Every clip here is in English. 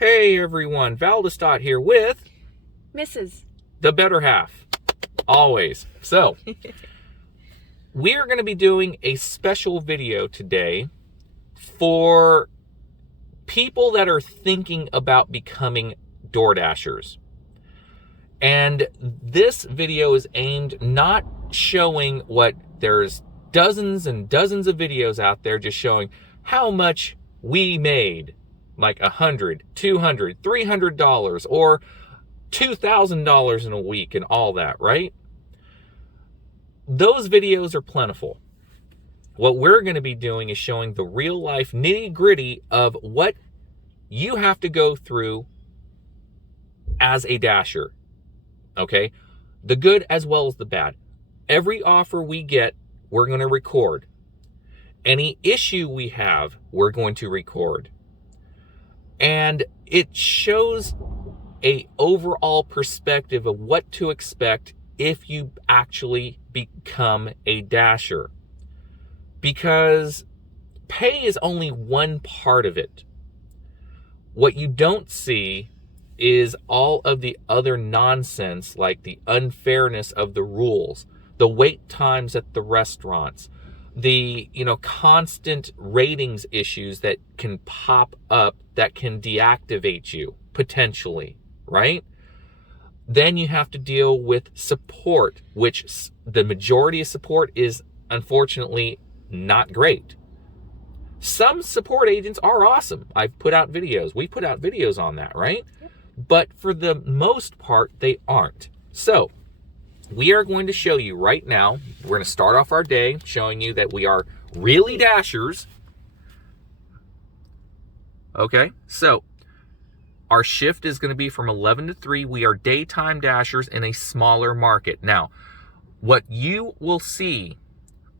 Hey everyone, Valdestot here with Mrs. the better half, always. So, we are going to be doing a special video today for people that are thinking about becoming DoorDashers. And this video is aimed not showing what there's dozens and dozens of videos out there just showing how much we made, like $100, $200, $300, or $2,000 in a week and all that, right? Those videos are plentiful. What we're going to be doing is showing the real life nitty gritty of what you have to go through as a dasher. Okay? The good as well as the bad. Every offer we get, we're going to record. Any issue we have, we're going to record. And it shows a overall perspective of what to expect if you actually become a dasher. Because pay is only one part of it. What you don't see is all of the other nonsense, like the unfairness of the rules, the wait times at the restaurants, the constant ratings issues that can pop up that can deactivate you potentially, right? Then you have to deal with support, which the majority of support is unfortunately not great. Some support agents are awesome. I've put out videos. We put out videos on that, right? Yep. But for the most part, they aren't. So we are going to show you right now, we're going to start off our day showing you that we are really dashers. Okay, so our shift is going to be from 11 to 3. We are daytime dashers in a smaller market. Now, what you will see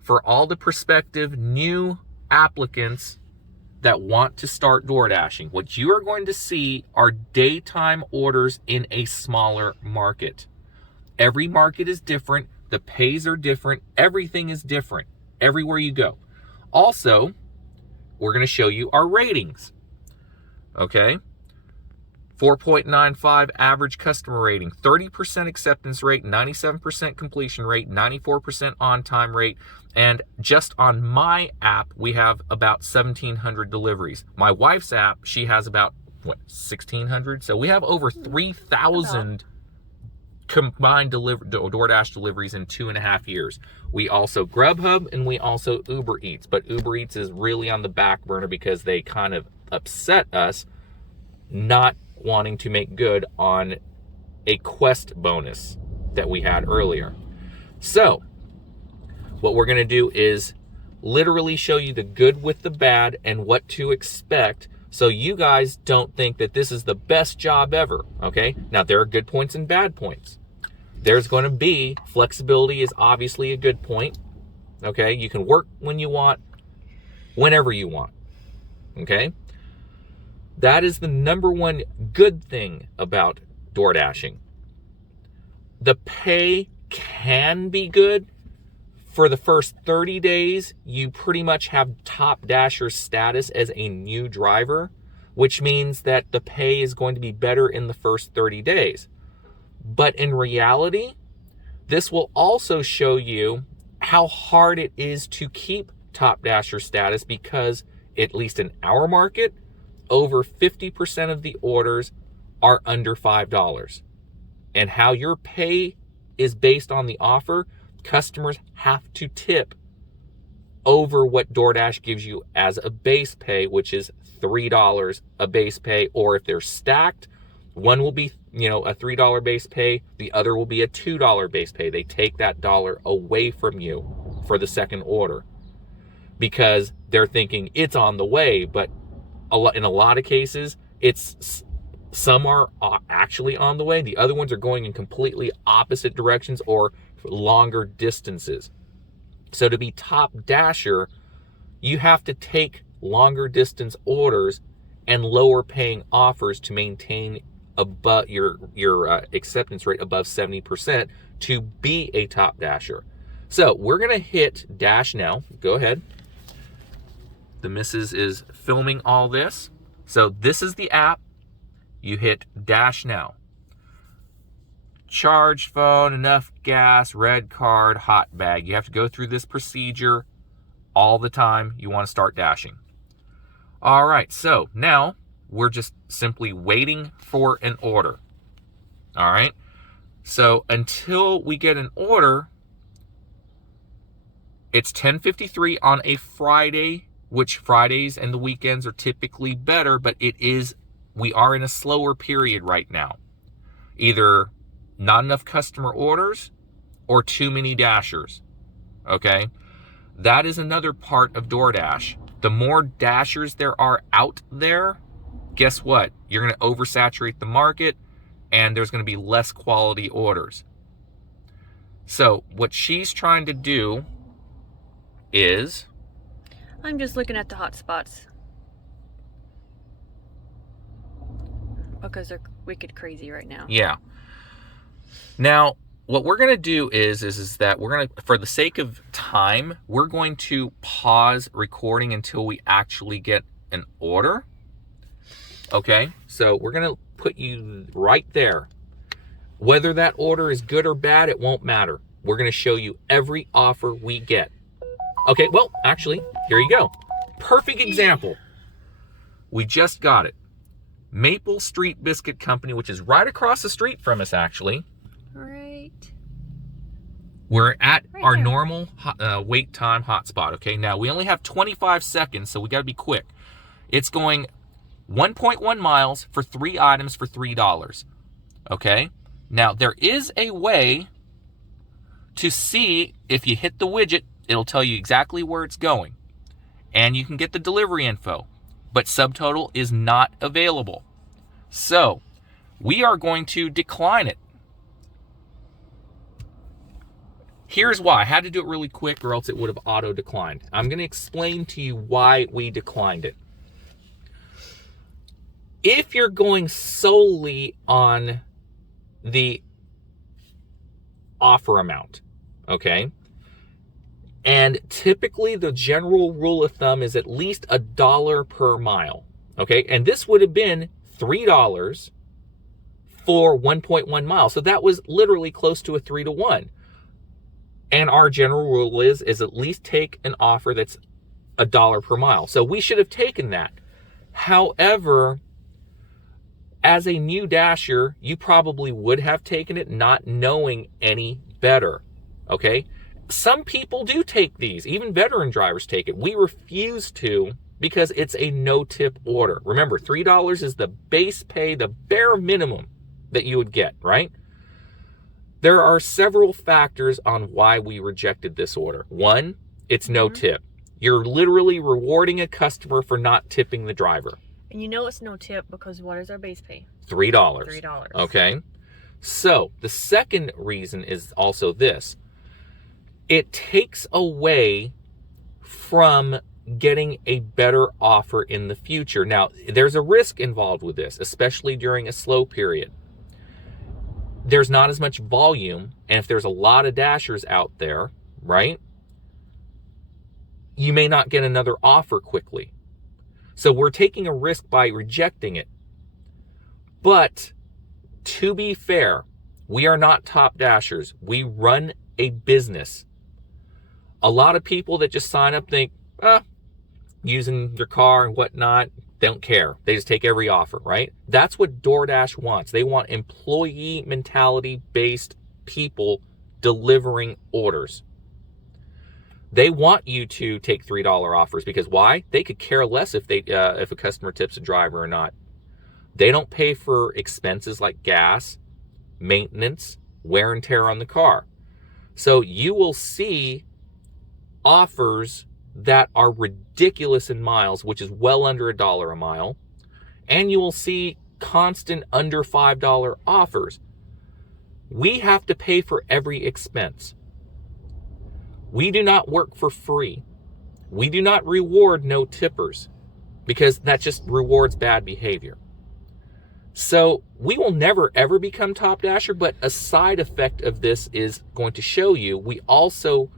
for all the prospective new applicants that want to start door dashing, what you are going to see are daytime orders in a smaller market. Every market is different. The pays are different. Everything is different everywhere you go. Also, we're going to show you our ratings. Okay? 4.95 average customer rating, 30% acceptance rate, 97% completion rate, 94% on-time rate, and just on my app, we have about 1,700 deliveries. My wife's app, she has about, 1,600? So we have over 3,000 combined DoorDash deliveries in 2.5 years. We also Grubhub and we also Uber Eats, but Uber Eats is really on the back burner because they kind of upset us not wanting to make good on a quest bonus that we had earlier. So what we're going to do is literally show you the good with the bad and what to expect, so you guys don't think that this is the best job ever. Okay, now there are good points and bad points. There's going to be flexibility is obviously a good point. Okay, you can work when you want, whenever you want. Okay, that is the number one good thing about door dashing. The pay can be good. For the first 30 days, you pretty much have top dasher status as a new driver, which means that the pay is going to be better in the first 30 days. But in reality, this will also show you how hard it is to keep top dasher status, because at least in our market, over 50% of the orders are under $5. And how your pay is based on the offer, customers have to tip over what DoorDash gives you as a base pay, which is $3 a base pay. Or if they're stacked, one will be, a $3 base pay, the other will be a $2 base pay. They take that dollar away from you for the second order because they're thinking it's on the way, but in a lot of cases, some are actually on the way. The other ones are going in completely opposite directions or longer distances. So to be top dasher, you have to take longer distance orders and lower paying offers to maintain above your acceptance rate above 70% to be a top dasher. So we're going to hit dash now. Go ahead. The missus is filming all this. So this is the app. You hit Dash Now. Charge phone, enough gas, red card, hot bag. You have to go through this procedure all the time you want to start dashing. All right, so now we're just simply waiting for an order. All right, so until we get an order, it's 10:53 on a Friday, which Fridays and the weekends are typically better, but we are in a slower period right now. Either not enough customer orders or too many dashers, okay? That is another part of Doordash. The more dashers there are out there, guess what? You're going to oversaturate the market and there's going to be less quality orders. So what she's trying to do is... I'm just looking at the hot spots. Because they're wicked crazy right now. Yeah. Now, what we're going to do is that we're going to, for the sake of time, we're going to pause recording until we actually get an order. Okay, so we're going to put you right there. Whether that order is good or bad, it won't matter. We're going to show you every offer we get. Okay, well, actually, here you go. Perfect example. We just got it. Maple Street Biscuit Company, which is right across the street from us, actually. Right. We're at our there. normal wait time hotspot, okay? Now, we only have 25 seconds, so we got to be quick. It's going 1.1 miles for 3 items for $3, okay? Now, there is a way to see if you hit the widget, it'll tell you exactly where it's going. And you can get the delivery info, but subtotal is not available. So, we are going to decline it. Here's why. I had to do it really quick or else it would have auto-declined. I'm going to explain to you why we declined it. If you're going solely on the offer amount, okay, and typically the general rule of thumb is at least $1 per mile, okay, and this would have been $3 for 1.1 miles, so that was literally close to a 3-to-1. And our general rule is at least take an offer that's $1 per mile. So we should have taken that. However, as a new dasher, you probably would have taken it not knowing any better, okay? Some people do take these. Even veteran drivers take it. We refuse to because it's a no-tip order. Remember, $3 is the base pay, the bare minimum that you would get, right? There are several factors on why we rejected this order. One, it's no tip. You're literally rewarding a customer for not tipping the driver. And you know it's no tip because what is our base pay? $3. $3. Okay. So the second reason is also this. It takes away from getting a better offer in the future. Now, there's a risk involved with this, especially during a slow period. There's not as much volume, and if there's a lot of dashers out there, right, you may not get another offer quickly. So we're taking a risk by rejecting it. But to be fair, we are not top dashers. We run a business. A lot of people that just sign up think, using your car and whatnot, they don't care. They just take every offer, right? That's what Doordash wants. They want employee mentality-based people delivering orders. They want you to take $3 offers because why? They could care less if a customer tips a driver or not. They don't pay for expenses like gas, maintenance, wear and tear on the car. So you will see offers that are ridiculous in miles, which is well under $1 a mile, and you will see constant under $5 offers. We have to pay for every expense. We do not work for free. We do not reward no tippers because that just rewards bad behavior. So we will never ever become top dasher, but a side effect of this is going to show you we also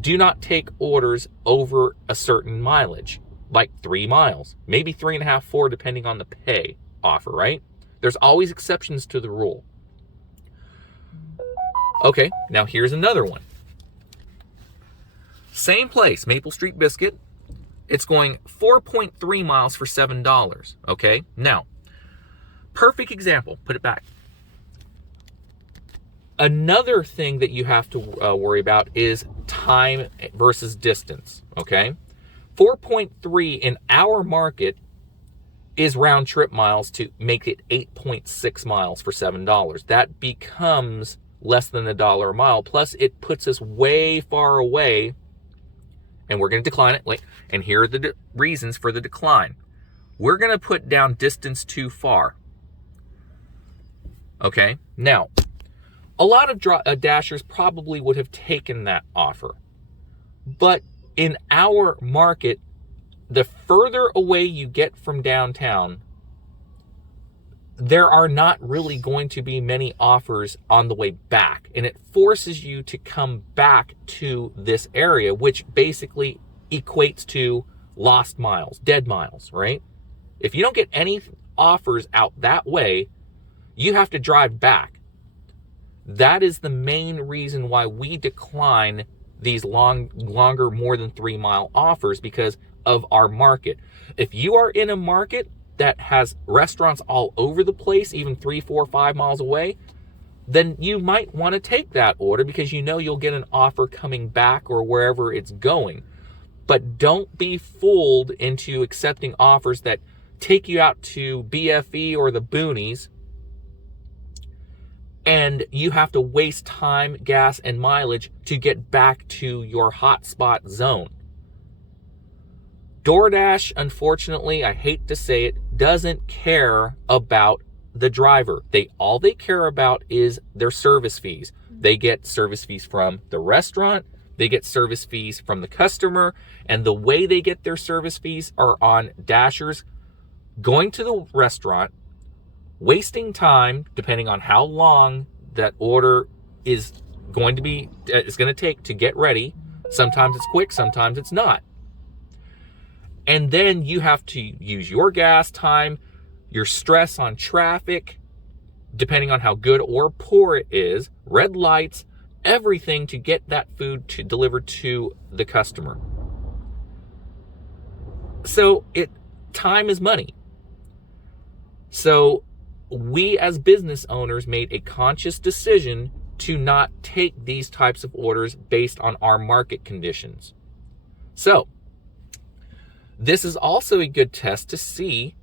do not take orders over a certain mileage, like 3 miles, maybe 3.5, 4, depending on the pay offer, right? There's always exceptions to the rule. Okay, now here's another one. Same place, Maple Street Biscuit. It's going 4.3 miles for $7. Okay, now, perfect example. Put it back. Another thing that you have to worry about is time versus distance. Okay, 4.3 in our market is round trip miles to make it 8.6 miles for $7. That becomes less than $1 a mile. Plus, it puts us way far away. And we're going to decline it. And here are the reasons for the decline. We're going to put down distance too far. Okay. Now, a lot of dashers probably would have taken that offer. But in our market, the further away you get from downtown, there are not really going to be many offers on the way back. And it forces you to come back to this area, which basically equates to lost miles, dead miles, right? If you don't get any offers out that way, you have to drive back. That is the main reason why we decline these longer, more than 3 mile offers, because of our market. If you are in a market that has restaurants all over the place, even 3, 4, 5 miles away, then you might want to take that order because you know you'll get an offer coming back or wherever it's going. But don't be fooled into accepting offers that take you out to BFE or the boonies, and you have to waste time, gas, and mileage to get back to your hotspot zone. Doordash, unfortunately, I hate to say it, doesn't care about the driver. All they care about is their service fees. They get service fees from the restaurant, they get service fees from the customer, and the way they get their service fees are on dashers going to the restaurant, wasting time, depending on how long that order is going to take to get ready. Sometimes it's quick, sometimes it's not. And then you have to use your gas time, your stress on traffic, depending on how good or poor it is, red lights, everything to get that food delivered to the customer. So time is money. So we as business owners made a conscious decision to not take these types of orders based on our market conditions. So this is also a good test to see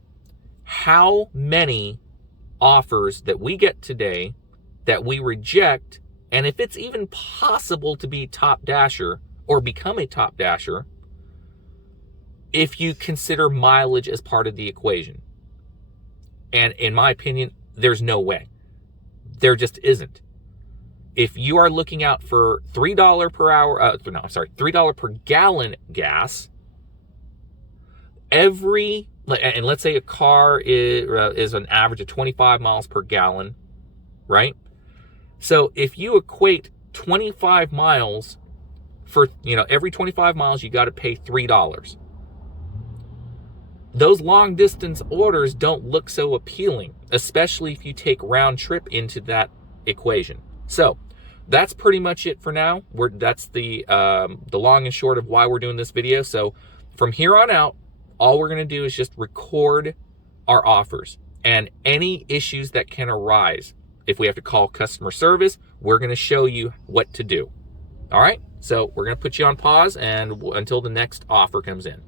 how many offers that we get today that we reject, and if it's even possible to be top dasher or become a top dasher if you consider mileage as part of the equation. And in my opinion, there's no way. There just isn't. If you are looking out for $3 per hour, $3 per gallon gas, and let's say a car is an average of 25 miles per gallon, right? So if you equate 25 miles for, every 25 miles, you got to pay $3. Those long distance orders don't look so appealing, especially if you take round trip into that equation. So that's pretty much it for now. That's the long and short of why we're doing this video. So from here on out, all we're going to do is just record our offers and any issues that can arise. If we have to call customer service, we're going to show you what to do. All right, so we're going to put you on pause until the next offer comes in.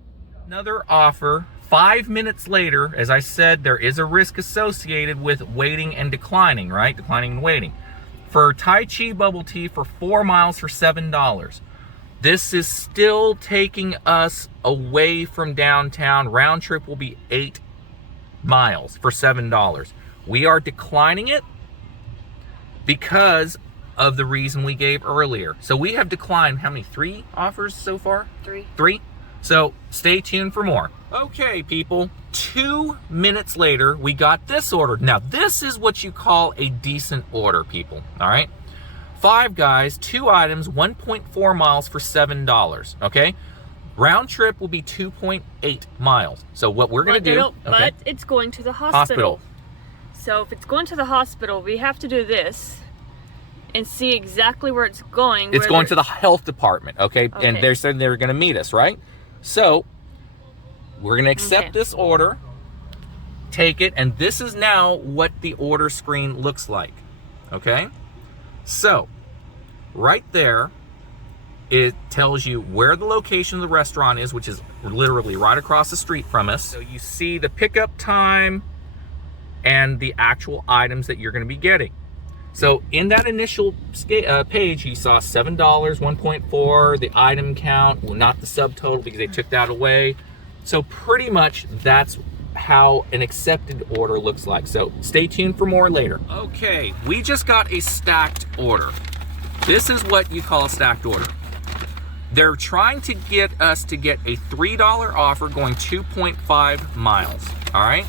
Another offer 5 minutes later. As I said, there is a risk associated with waiting and declining, right? Declining and waiting. For Tai Chi bubble tea for 4 miles for $7. This is still taking us away from downtown. Round trip will be 8 miles for $7. We are declining it because of the reason we gave earlier. So we have declined how many? 3 offers so far? 3. 3? So stay tuned for more. Okay, people, 2 minutes later, we got this order. Now, this is what you call a decent order, people, all right? 5 guys, 2 items, 1.4 miles for $7, okay? Round trip will be 2.8 miles. So what we're going to do... But it's going to the hospital. So if it's going to the hospital, we have to do this and see exactly where it's going. It's going to the health department, okay? And Okay. they said they were going to meet us, right? So we're going to accept this order, take it, and this is now what the order screen looks like, okay? So right there, it tells you where the location of the restaurant is, which is literally right across the street from us. So you see the pickup time and the actual items that you're going to be getting. So in that initial page, you saw $7, 1.4, the item count, well, not the subtotal because they took that away. So pretty much that's how an accepted order looks like. So stay tuned for more later. Okay, we just got a stacked order. This is what you call a stacked order. They're trying to get us to get a $3 offer going 2.5 miles, all right?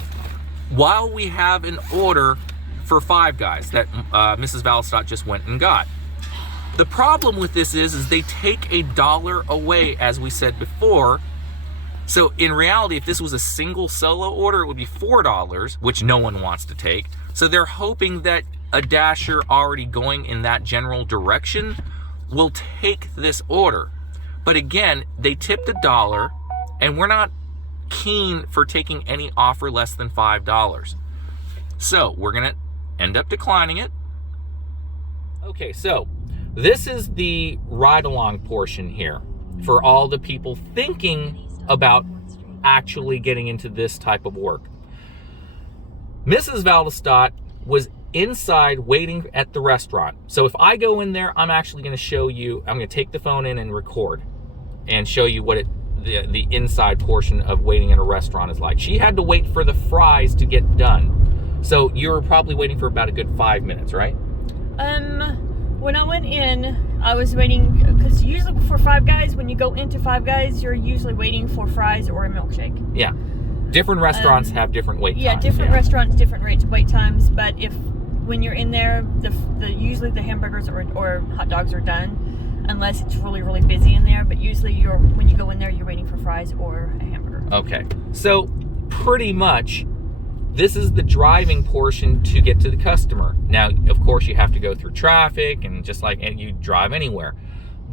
While we have an order for 5 guys that Mrs. Valstott just went and got. The problem with this is they take $1 away, as we said before. So in reality, if this was a single solo order, it would be $4, which no one wants to take. So they're hoping that a dasher already going in that general direction will take this order. But again, they tipped $1, and we're not keen for taking any offer less than $5. So we're gonna end up declining it. Okay, so this is the ride-along portion here for all the people thinking about actually getting into this type of work. Mrs. Valstott was inside waiting at the restaurant. So if I go in there, I'm actually going to show you, I'm going to take the phone in and record and show you what the inside portion of waiting in a restaurant is like. She had to wait for the fries to get done. So you were probably waiting for about a good 5 minutes, right? When I went in, I was waiting, because usually for Five Guys, when you go into Five Guys, you're usually waiting for fries or a milkshake. Yeah. Different restaurants have different wait times. Yeah, different restaurants, different wait times. But when you're in there, usually the hamburgers or hot dogs are done, unless it's really, really busy in there. But usually when you go in there, you're waiting for fries or a hamburger. Okay. So pretty much, this is the driving portion to get to the customer. Now, of course, you have to go through traffic and just like you drive anywhere.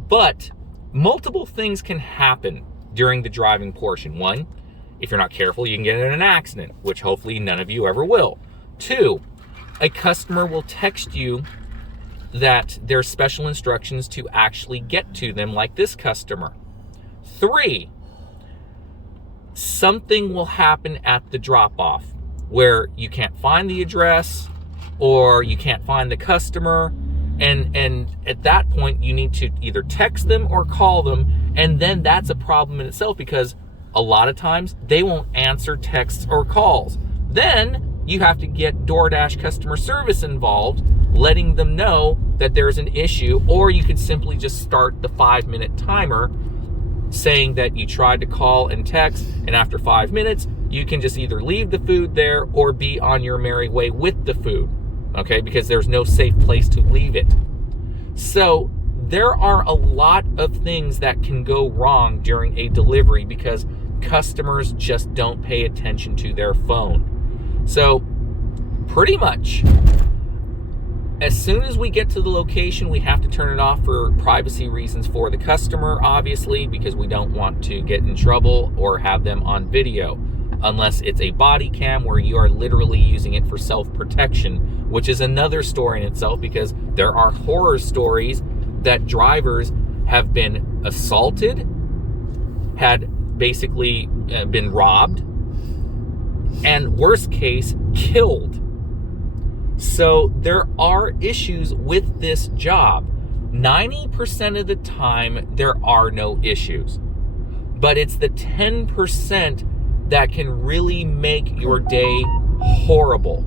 But multiple things can happen during the driving portion. One, if you're not careful, you can get in an accident, which hopefully none of you ever will. 2, a customer will text you that there's special instructions to actually get to them, like this customer. 3, something will happen at the drop-off where you can't find the address or you can't find the customer, and at that point you need to either text them or call them, and then that's a problem in itself because a lot of times they won't answer texts or calls. Then you have to get Doordash customer service involved, letting them know that there's an issue, or you could simply just start the 5-minute timer saying that you tried to call and text, and after 5 minutes you can just either leave the food there or be on your merry way with the food, okay? Because there's no safe place to leave it. So there are a lot of things that can go wrong during a delivery because customers just don't pay attention to their phone. So pretty much, as soon as we get to the location, we have to turn it off for privacy reasons for the customer, obviously, because we don't want to get in trouble or have them on video, unless it's a body cam where you are literally using it for self-protection, which is another story in itself because there are horror stories that drivers have been assaulted, had basically been robbed, and worst case, killed. So there are issues with this job. 90% of the time, there are no issues. But it's the 10% that can really make your day horrible.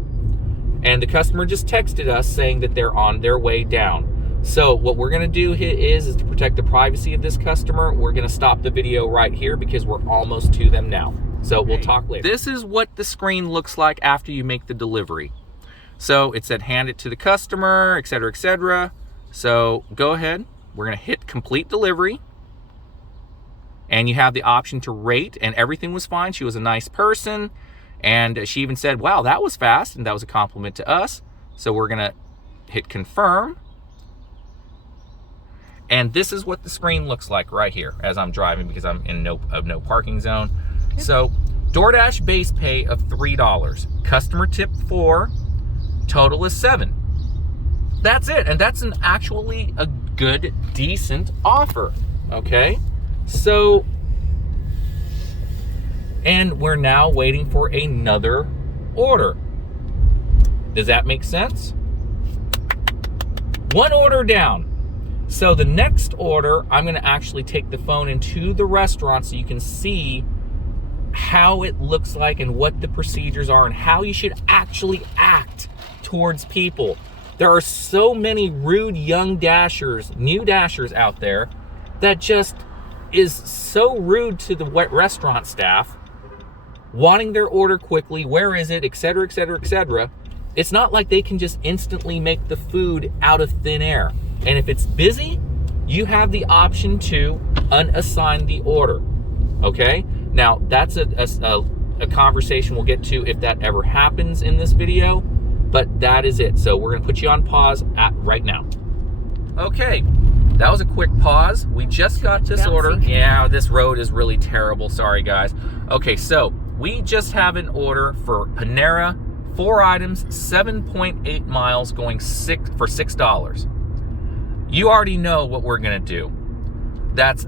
And the customer just texted us saying that they're on their way down. So what we're gonna do is to protect the privacy of this customer, we're gonna stop the video right here because we're almost to them now. So we'll talk later. This is what the screen looks like after you make the delivery. So it said hand it to the customer, etc., etc. So go ahead, we're gonna hit complete delivery. And you have the option to rate, and everything was fine. She was a nice person. And she even said, wow, that was fast, and that was a compliment to us. So we're gonna hit confirm. And this is what the screen looks like right here as I'm driving, because I'm in no parking zone. Yep. So DoorDash base pay of $3, customer tip 4, total is 7. That's it, and that's actually a good, decent offer, okay? So, and we're now waiting for another order. Does that make sense? One order down. So the next order, I'm gonna actually take the phone into the restaurant so you can see how it looks like and what the procedures are and how you should actually act towards people. There are so many rude young dashers, new dashers out there that just is so rude to the restaurant staff, wanting their order quickly, where is it, etc., etc., etc. It's not like they can just instantly make the food out of thin air. And if it's busy, you have the option to unassign the order, okay? Now, that's a conversation we'll get to if that ever happens in this video, but that is it. So we're gonna put you on pause right now. Okay, that was a quick pause. We just got this order. Yeah, this road is really terrible, sorry guys. Okay, so we just have an order for Panera, 4 items, 7.8 miles, going for $6. You already know what we're gonna do. That's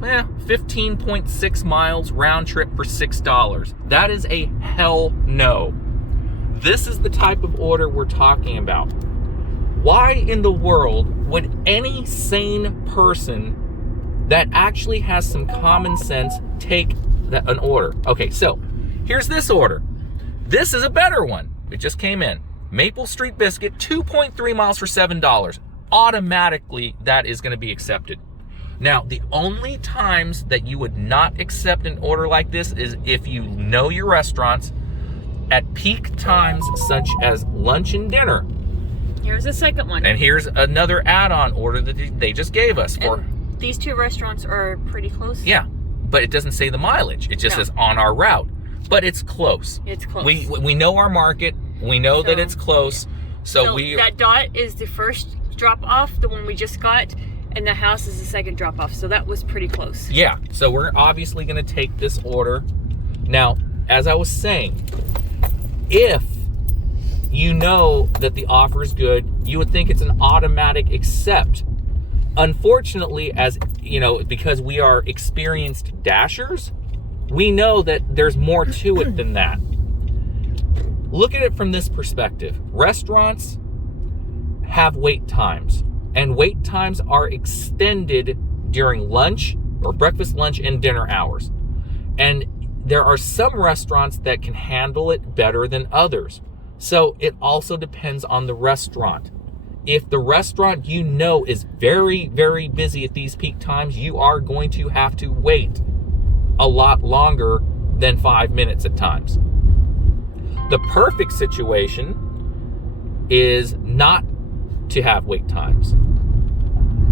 15.6 miles round trip for $6. That is a hell no. This is the type of order we're talking about. Why in the world would any sane person that actually has some common sense take an order? Okay, so here's this order. This is a better one. It just came in. Maple Street biscuit, 2.3 miles for $7. Automatically, that is going to be accepted. Now, the only times that you would not accept an order like this is if you know your restaurants at peak times such as lunch and dinner. Here's the second one. And here's another add-on order that they just gave us for. And these two restaurants are pretty close. Yeah, but it doesn't say the mileage. It just says on our route. But it's close. It's close. We know our market. We know that it's close. So that dot is the first drop off, the one we just got, and the house is the second drop off. So that was pretty close. Yeah. So we're obviously going to take this order. Now, as I was saying, if you know that the offer is good, you would think it's an automatic accept. Unfortunately, as you know, because we are experienced dashers, we know that there's more to it than that. Look at it from this perspective. Restaurants have wait times, and wait times are extended during lunch or breakfast, lunch, and dinner hours. And there are some restaurants that can handle it better than others. So it also depends on the restaurant. If the restaurant you know is very, very busy at these peak times, you are going to have to wait a lot longer than 5 minutes at times. The perfect situation is not to have wait times.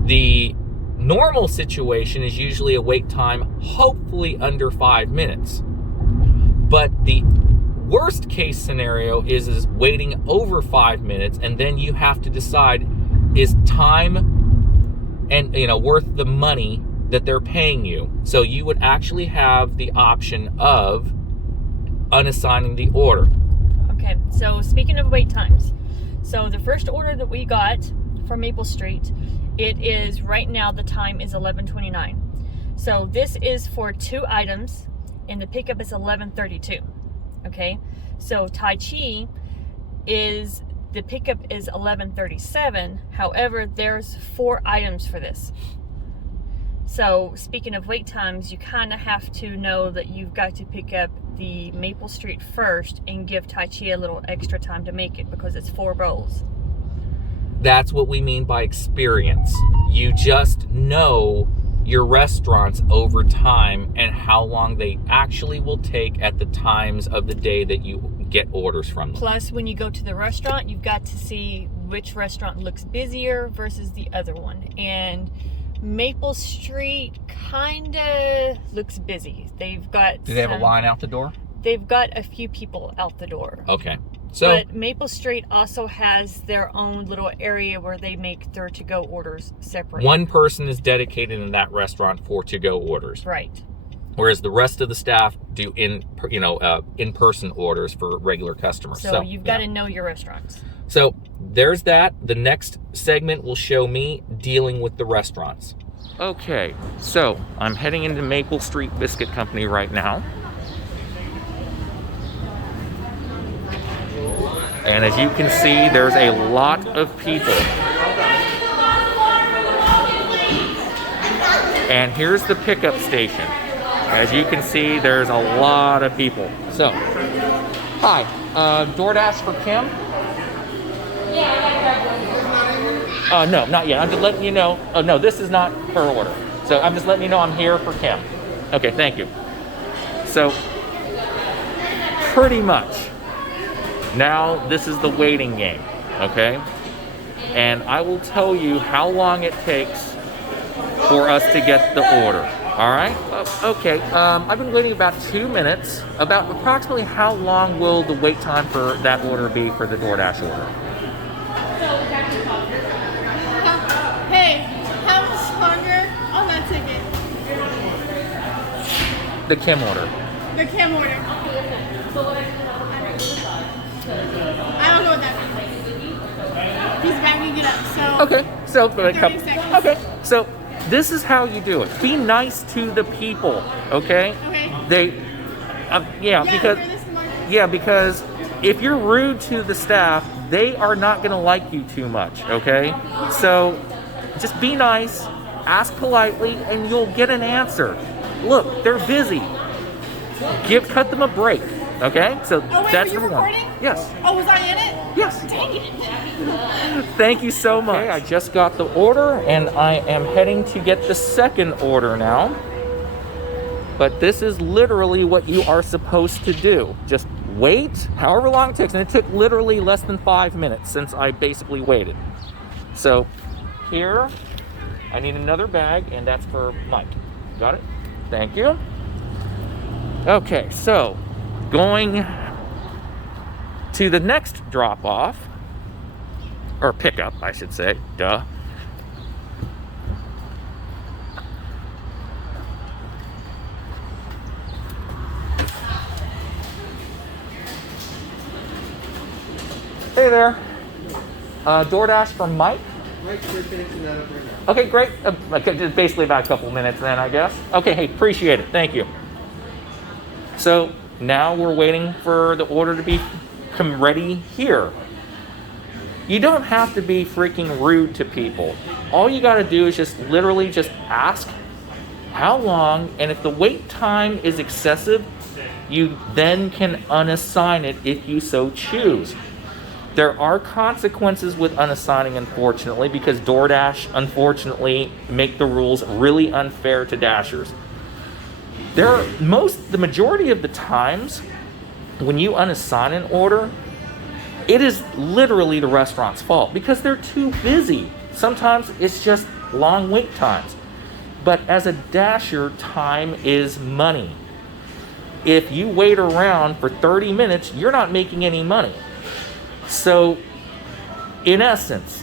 The normal situation is usually a wait time, hopefully under 5 minutes. But the worst case scenario is waiting over 5 minutes, and then you have to decide, is time and worth the money that they're paying you? So you would actually have the option of unassigning the order. Okay, so speaking of wait times, so the first order that we got from Maple Street, it is right now, the time is 11:29. So this is for 2 items, and the pickup is 11:32. Okay, so Tai Chi is, the pickup is 11:37. However, there's 4 items for this. So speaking of wait times, you kind of have to know that you've got to pick up the Maple Street first and give Tai Chi a little extra time to make it, because it's 4 bowls. That's what we mean by experience. You just know your restaurants over time and how long they actually will take at the times of the day that you get orders from them. Plus, when you go to the restaurant, you've got to see which restaurant looks busier versus the other one. And Maple Street kind of looks busy. They've got... Do they have a line out the door? They've got a few people out the door. Okay. So, but Maple Street also has their own little area where they make their to-go orders separate. One person is dedicated in that restaurant for to-go orders. Right. Whereas the rest of the staff do in-person orders for regular customers. So you've got to know your restaurants. So there's that. The next segment will show me dealing with the restaurants. Okay, so I'm heading into Maple Street Biscuit Company right now. And as you can see, there's a lot of people. And here's the pickup station. As you can see, there's a lot of people. So, hi, DoorDash for Kim? No, not yet. I'm just letting you know. Oh, no, this is not her order. So I'm just letting you know I'm here for Kim. Okay, thank you. So, pretty much, now this is the waiting game, okay? And I will tell you how long it takes for us to get the order. All right. Okay. I've been waiting about 2 minutes. About approximately how long will the wait time for that order be for the DoorDash order? Hey, how much longer on that ticket? The Kim order. The Kim order. I don't know what that means. He's bagging it up. So. Okay. So, 30 seconds. Okay. So. This is how you do it. Be nice to the people, okay? Okay. Because if you're rude to the staff, they are not going to like you too much, okay? So just be nice, ask politely, and you'll get an answer. Look, they're busy. Cut them a break, okay? So that's number one. Yes. Oh, was I in it? Yes. Dang it. Thank you so much. Okay, I just got the order and I am heading to get the second order now. But this is literally what you are supposed to do. Just wait however long it takes. And it took literally less than 5 minutes since I basically waited. So here, I need another bag and that's for Mike. Got it? Thank you. Okay, so going to the next drop-off, or pickup, I should say, duh. Hey there, DoorDash from Mike? Right, we're finishing that up right now. Okay, great. Okay, just basically about a couple minutes then, I guess. Okay, hey, appreciate it, thank you. So now we're waiting for the order to become ready here. You don't have to be freaking rude to people. All you gotta do is just literally just ask how long, and if the wait time is excessive, you then can unassign it if you so choose. There are consequences with unassigning, unfortunately, because DoorDash, unfortunately, make the rules really unfair to Dashers. The majority of the times, when you unassign an order, it is literally the restaurant's fault because they're too busy. Sometimes it's just long wait times. But as a Dasher, time is money. If you wait around for 30 minutes, you're not making any money. So, in essence,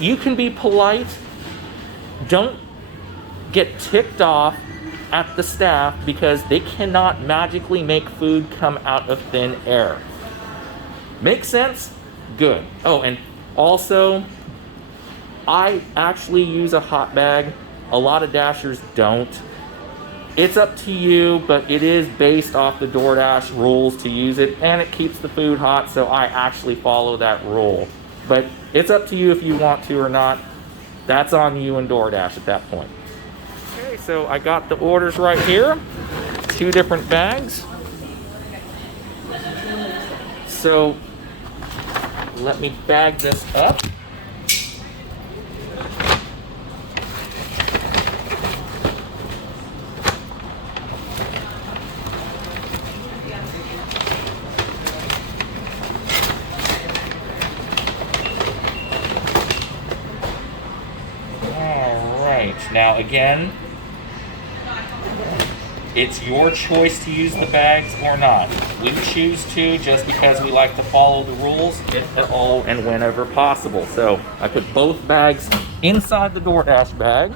you can be polite. Don't get ticked off at the staff because they cannot magically make food come out of thin air. Make sense? Good. Oh, and also, I actually use a hot bag. A lot of Dashers don't. It's up to you, but it is based off the DoorDash rules to use it, and it keeps the food hot, so I actually follow that rule. But it's up to you if you want to or not. That's on you and DoorDash at that point. Okay, so I got the orders right here. 2 different bags. So let me bag this up. Now again, It's your choice to use the bags or not. We choose to just because we like to follow the rules if at all and whenever possible. So I put both bags inside the DoorDash bag,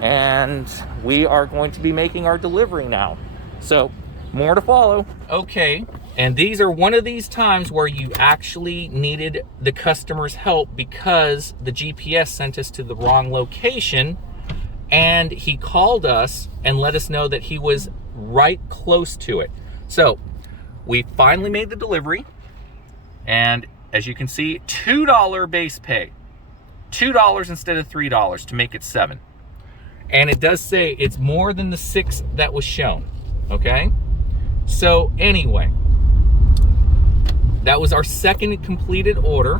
and we are going to be making our delivery now. So more to follow. Okay, and these are one of these times where you actually needed the customer's help because the GPS sent us to the wrong location, and he called us and let us know that he was right close to it. So we finally made the delivery, and as you can see, $2 base pay. $2 instead of $3 to make it $7. And it does say it's more than the 6 that was shown, okay? So anyway, that was our second completed order,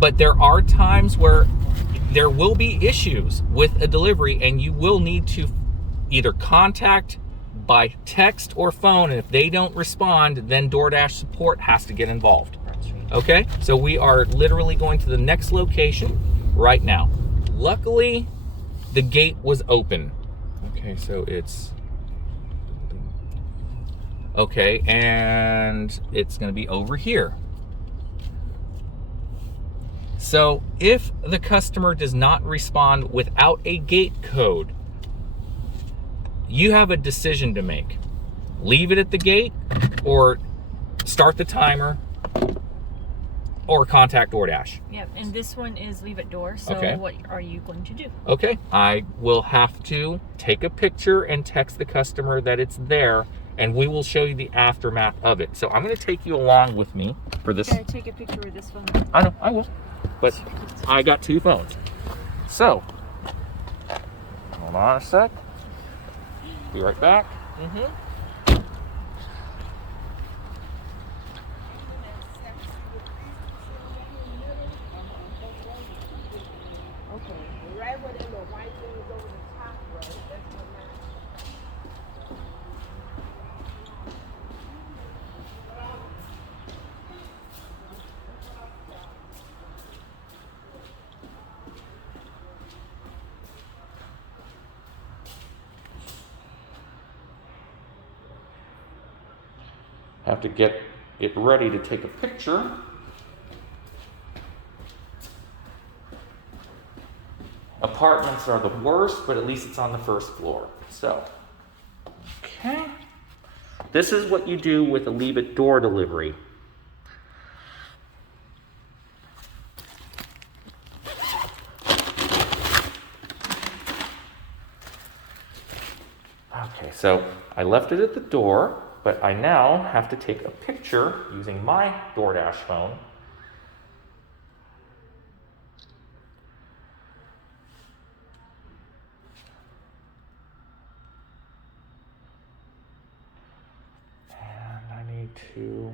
but there are times where there will be issues with a delivery and you will need to either contact by text or phone, and if they don't respond, then DoorDash support has to get involved. Okay, so we are literally going to the next location right now. Luckily, the gate was open. Okay, so it's okay, and it's going to be over here. So if the customer does not respond without a gate code, you have a decision to make. Leave it at the gate, or start the timer, or contact DoorDash. Yep, and this one is leave at door, so Okay. what are you going to do? Okay, I will have to take a picture and text the customer that it's there, and we will show you the aftermath of it. So I'm going to take you along with me for this. Can I take a picture with this one? I know, I will. But I got 2 phones. So, hold on a sec. Be right back. Have to get it ready to take a picture. Apartments are the worst, but at least it's on the first floor. So, okay. This is what you do with a leave at door delivery. Okay, so I left it at the door, but I now have to take a picture using my DoorDash phone. And I need to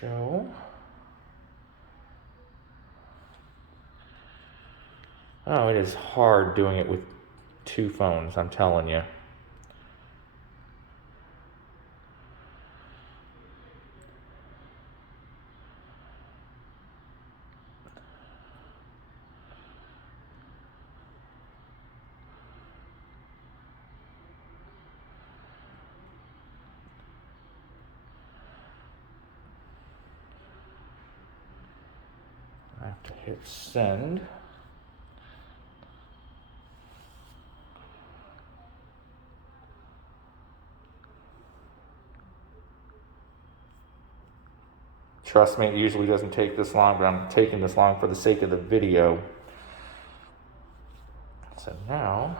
show. Oh, it is hard doing it with 2 phones, I'm telling you. I have to hit send. Trust me, it usually doesn't take this long, but I'm taking this long for the sake of the video. So now,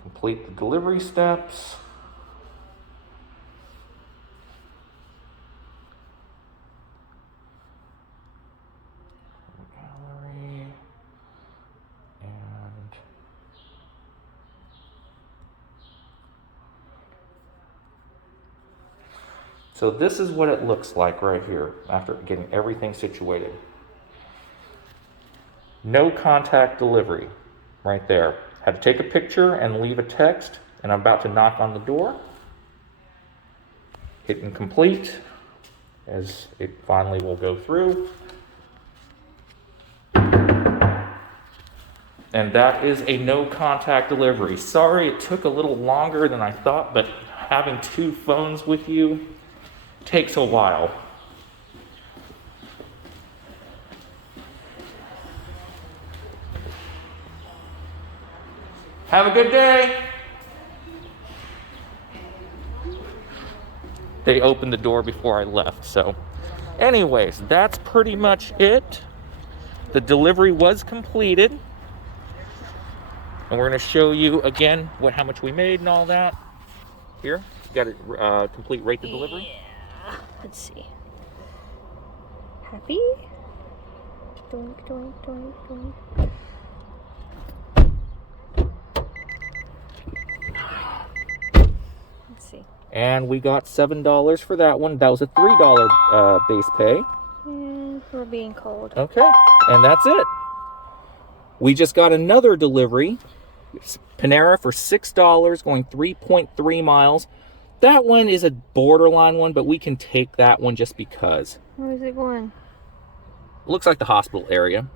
complete the delivery steps. Gallery. And so this is what it looks like right here after getting everything situated. No contact delivery right there. Had to take a picture and leave a text, and I'm about to knock on the door. Hitting complete as it finally will go through. And that is a no contact delivery. Sorry it took a little longer than I thought, but having two phones with you takes a while. Have a good day. They opened the door before I left, so anyways, that's pretty much it. The delivery was completed. And we're going to show you again how much we made and all that. Here, got to complete rate the delivery. Yeah. Let's see. Happy? Doink, doink, doink, doink. Let's see. And we got $7 for that one. That was a $3 base pay. And we're being cold. Okay, and that's it. We just got another delivery. Panera for $6, going 3.3 miles. That one is a borderline one, but we can take that one just because. Where is it going? Looks like the hospital area.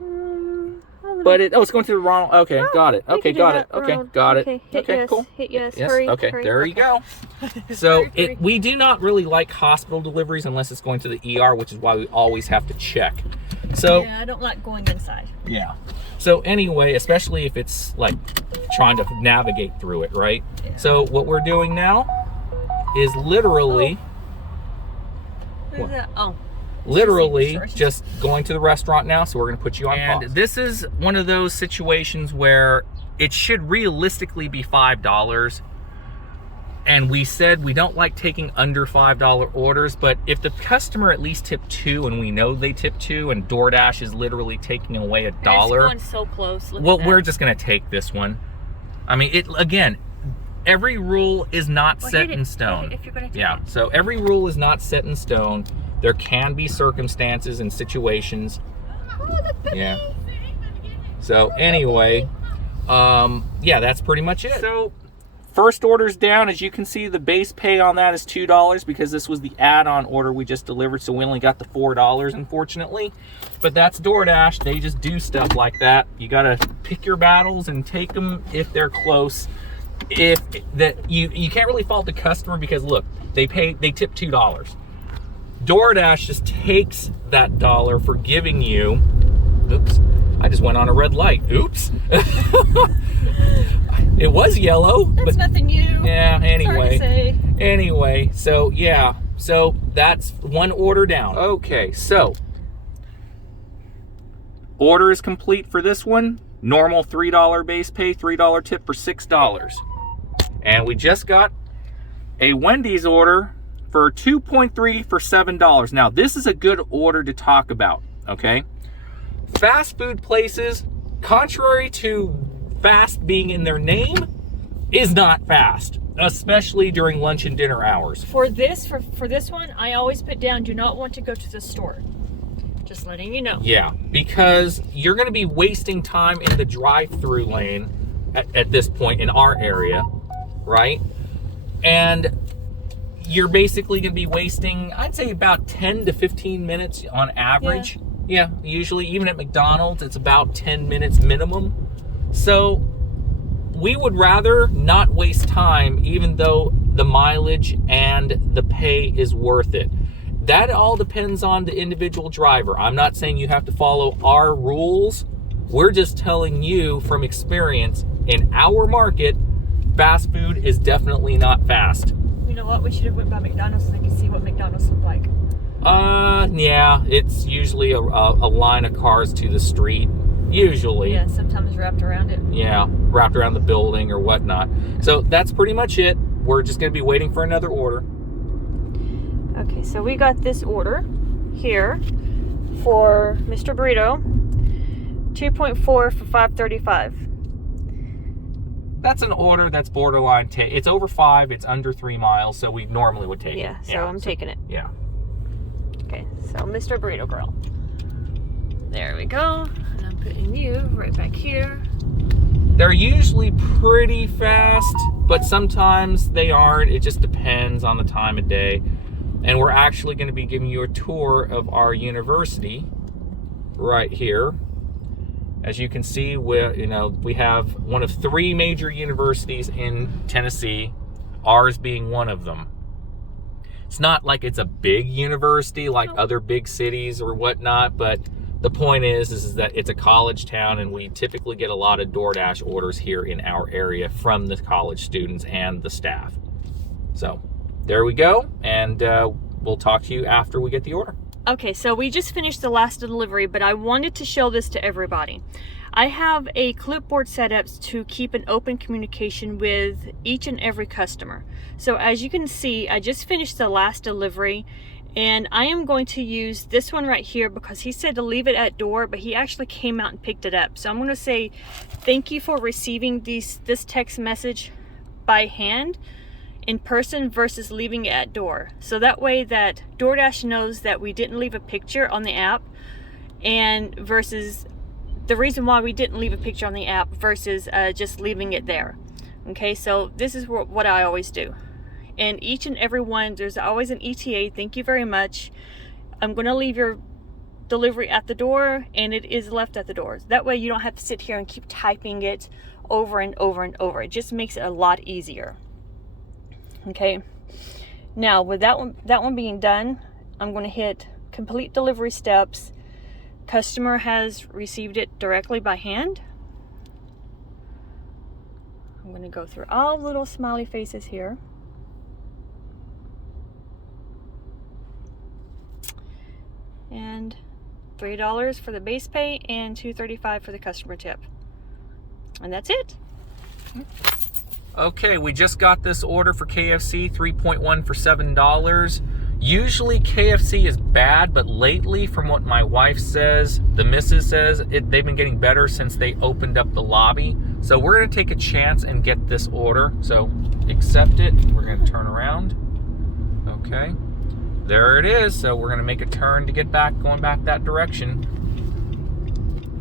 I But it's going to the wrong. Okay, got it. Okay, got it. Okay, got it. Okay, hit Okay, yes, cool. hit yes. Yes. Hurry, Okay, hurry. there you go. So Hurry. we do not really like hospital deliveries unless it's going to the ER, which is why we always have to check. So Yeah, I don't like going inside. yeah. So anyway, especially if it's like trying to navigate through it, right? Yeah. So what we're doing now is literally, What is that? Oh. literally Instructions. just going to the restaurant now. So we're going to put you on pause. And this is one of those situations where it should realistically be $5. And we said we don't like taking under $5 orders, but if the customer at least tipped $2 and we know they tipped $2 and DoorDash is literally taking away $1, It's going so close. Look well, at that. we're just gonna take this one. I mean, it again, every rule is not Well, set hit it. in stone. If you're gonna take Yeah, it. so every rule is not set in stone. There can be circumstances and situations. Yeah. So anyway, yeah, that's pretty much it. So first order's down. As you can see, the base pay on that is $2 because this was the add-on order we just delivered, so we only got the $4, unfortunately. But that's DoorDash. They just do stuff like that. You gotta pick your battles and take them if they're close. If that you can't really fault the customer because look, they tip $2. DoorDash just takes that dollar for giving you. Oops, I just went on a red light. Oops. It was yellow. That's but nothing new. yeah, anyway. It's hard to say. Anyway, so yeah. So that's one order down. Okay, so order is complete for this one. Normal $3 base pay, $3 tip for $6. And we just got a Wendy's order for 2.3 for $7. Now, this is a good order to talk about, okay? Fast food places, contrary to fast being in their name, is not fast, especially during lunch and dinner hours. For this one, I always put down, do not want to go to the store. Just letting you know. Yeah, because you're going to be wasting time in the drive-through lane at this point in our area, right? And you're basically going to be wasting, I'd say, about 10 to 15 minutes on average. Yeah, usually, even at McDonald's, it's about 10 minutes minimum. So we would rather not waste time, even though the mileage and the pay is worth it. That all depends on the individual driver. I'm not saying you have to follow our rules. We're just telling you from experience, in our market, fast food is definitely not fast. You know what? We should have went by McDonald's so they could see what McDonald's look like. Yeah, it's usually a line of cars to the street. Usually. Yeah, sometimes wrapped around it. Yeah, wrapped around the building or whatnot. So that's pretty much it. We're just going to be waiting for another order. Okay, so we got this order here for Mr. Burrito. 2.4 for $5.35. That's an order that's borderline. It's over 5. It's under 3 miles, so we normally would take it. Yeah, so I'm taking it. Yeah. Okay, so Mr. Burrito Girl. There we go. And I'm putting you right back here. They're usually pretty fast, but sometimes they aren't. It just depends on the time of day. And we're actually going to be giving you a tour of our university right here. As you can see, we have one of 3 major universities in Tennessee, ours being one of them. It's not like it's a big university like other big cities or whatnot, but the point is that it's a college town, and we typically get a lot of DoorDash orders here in our area from the college students and the staff. So there we go, and we'll talk to you after we get the order. Okay, so we just finished the last delivery, but I wanted to show this to everybody. I have a clipboard set up to keep an open communication with each and every customer. So as you can see, I just finished the last delivery, and I am going to use this one right here because he said to leave it at door, but he actually came out and picked it up. So I'm going to say thank you for receiving this text message by hand in person versus leaving it at door. So that way that DoorDash knows that we didn't leave a picture on the app, and versus the reason why we didn't leave a picture on the app versus just leaving it there. Okay, so this is what I always do. And each and every one, there's always an ETA. Thank you very much. I'm going to leave your delivery at the door, and it is left at the door. That way you don't have to sit here and keep typing it over and over and over. It just makes it a lot easier. Okay, now with that one being done, I'm going to hit complete delivery steps. Customer has received it directly by hand. I'm going to go through all the little smiley faces here. And $3 for the base pay and $2.35 for the customer tip. And that's it. Okay, we just got this order for KFC, 3.1 for $7. Usually KFC is bad, but lately, from what my wife says, the missus says, they've been getting better since they opened up the lobby. So we're going to take a chance and get this order. So accept it. We're going to turn around. Okay. There it is. So we're going to make a turn to get back, going back that direction.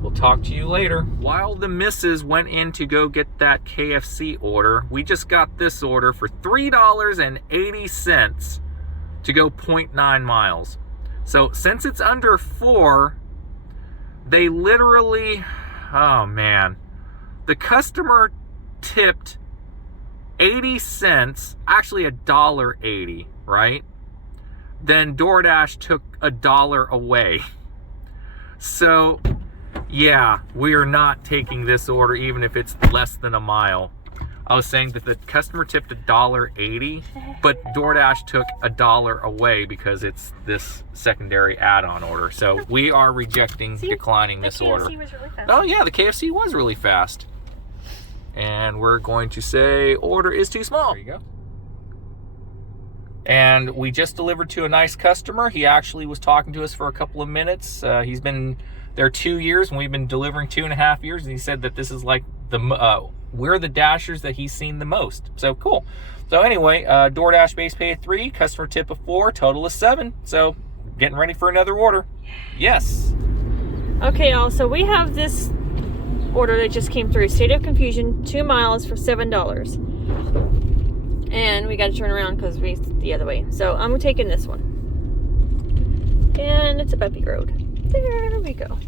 We'll talk to you later. While the missus went in to go get that KFC order, we just got this order for $3.80 to go 0.9 miles. So since it's under 4, they literally, oh man, the customer tipped 80 cents, actually $1.80, right? Then DoorDash took $1 away. So yeah, we are not taking this order even if it's less than a mile. I was saying that the customer tipped $1.80, but DoorDash took $1 away because it's this secondary add-on order. So we are declining this order. The KFC was really fast. Oh yeah, the KFC was really fast. And we're going to say order is too small. There you go. And we just delivered to a nice customer. He actually was talking to us for a couple of minutes. He's been there 2 years, and we've been delivering 2.5 years. And he said that this is like we're the Dashers that he's seen the most. So cool. So anyway, DoorDash base pay of 3, customer tip of 4, total is 7. So getting ready for another order. Yes. Okay, y'all. So we have this order that just came through. State of Confusion, 2 miles for $7. And we got to turn around because we the other way. So I'm taking this one. And it's a bumpy road. There we go.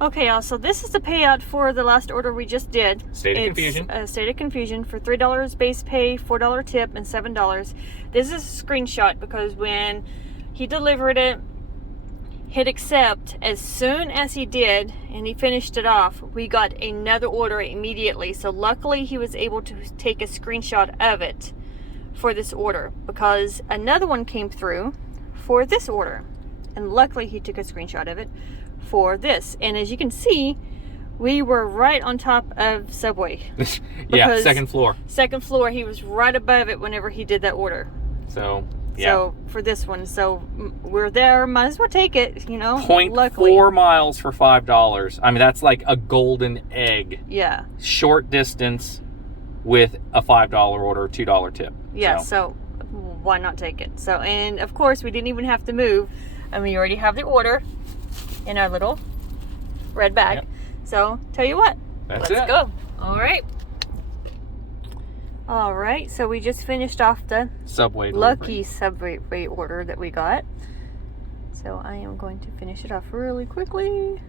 Okay, y'all, so this is the payout for the last order we just did. State of Confusion. State of Confusion for $3 base pay, $4 tip, and $7. This is a screenshot because when he delivered it, hit accept. As soon as he did, and he finished it off, we got another order immediately. So luckily he was able to take a screenshot of it for this order because another one came through for this order. And luckily he took a screenshot of it for this. And as you can see, we were right on top of Subway. Yeah, second floor. Second floor, he was right above it whenever he did that order. So, yeah. So, for this one, so we're there, might as well take it, you know. 0.4 miles for $5. I mean, that's like a golden egg. Yeah. Short distance with a $5 order, $2 tip. Yeah, so why not take it? So, and of course, we didn't even have to move. And we already have the order in our little red bag. Yep. So, tell you what, let's go. All right. All right, so we just finished off the Subway lucky Subway order that we got. So I am going to finish it off really quickly.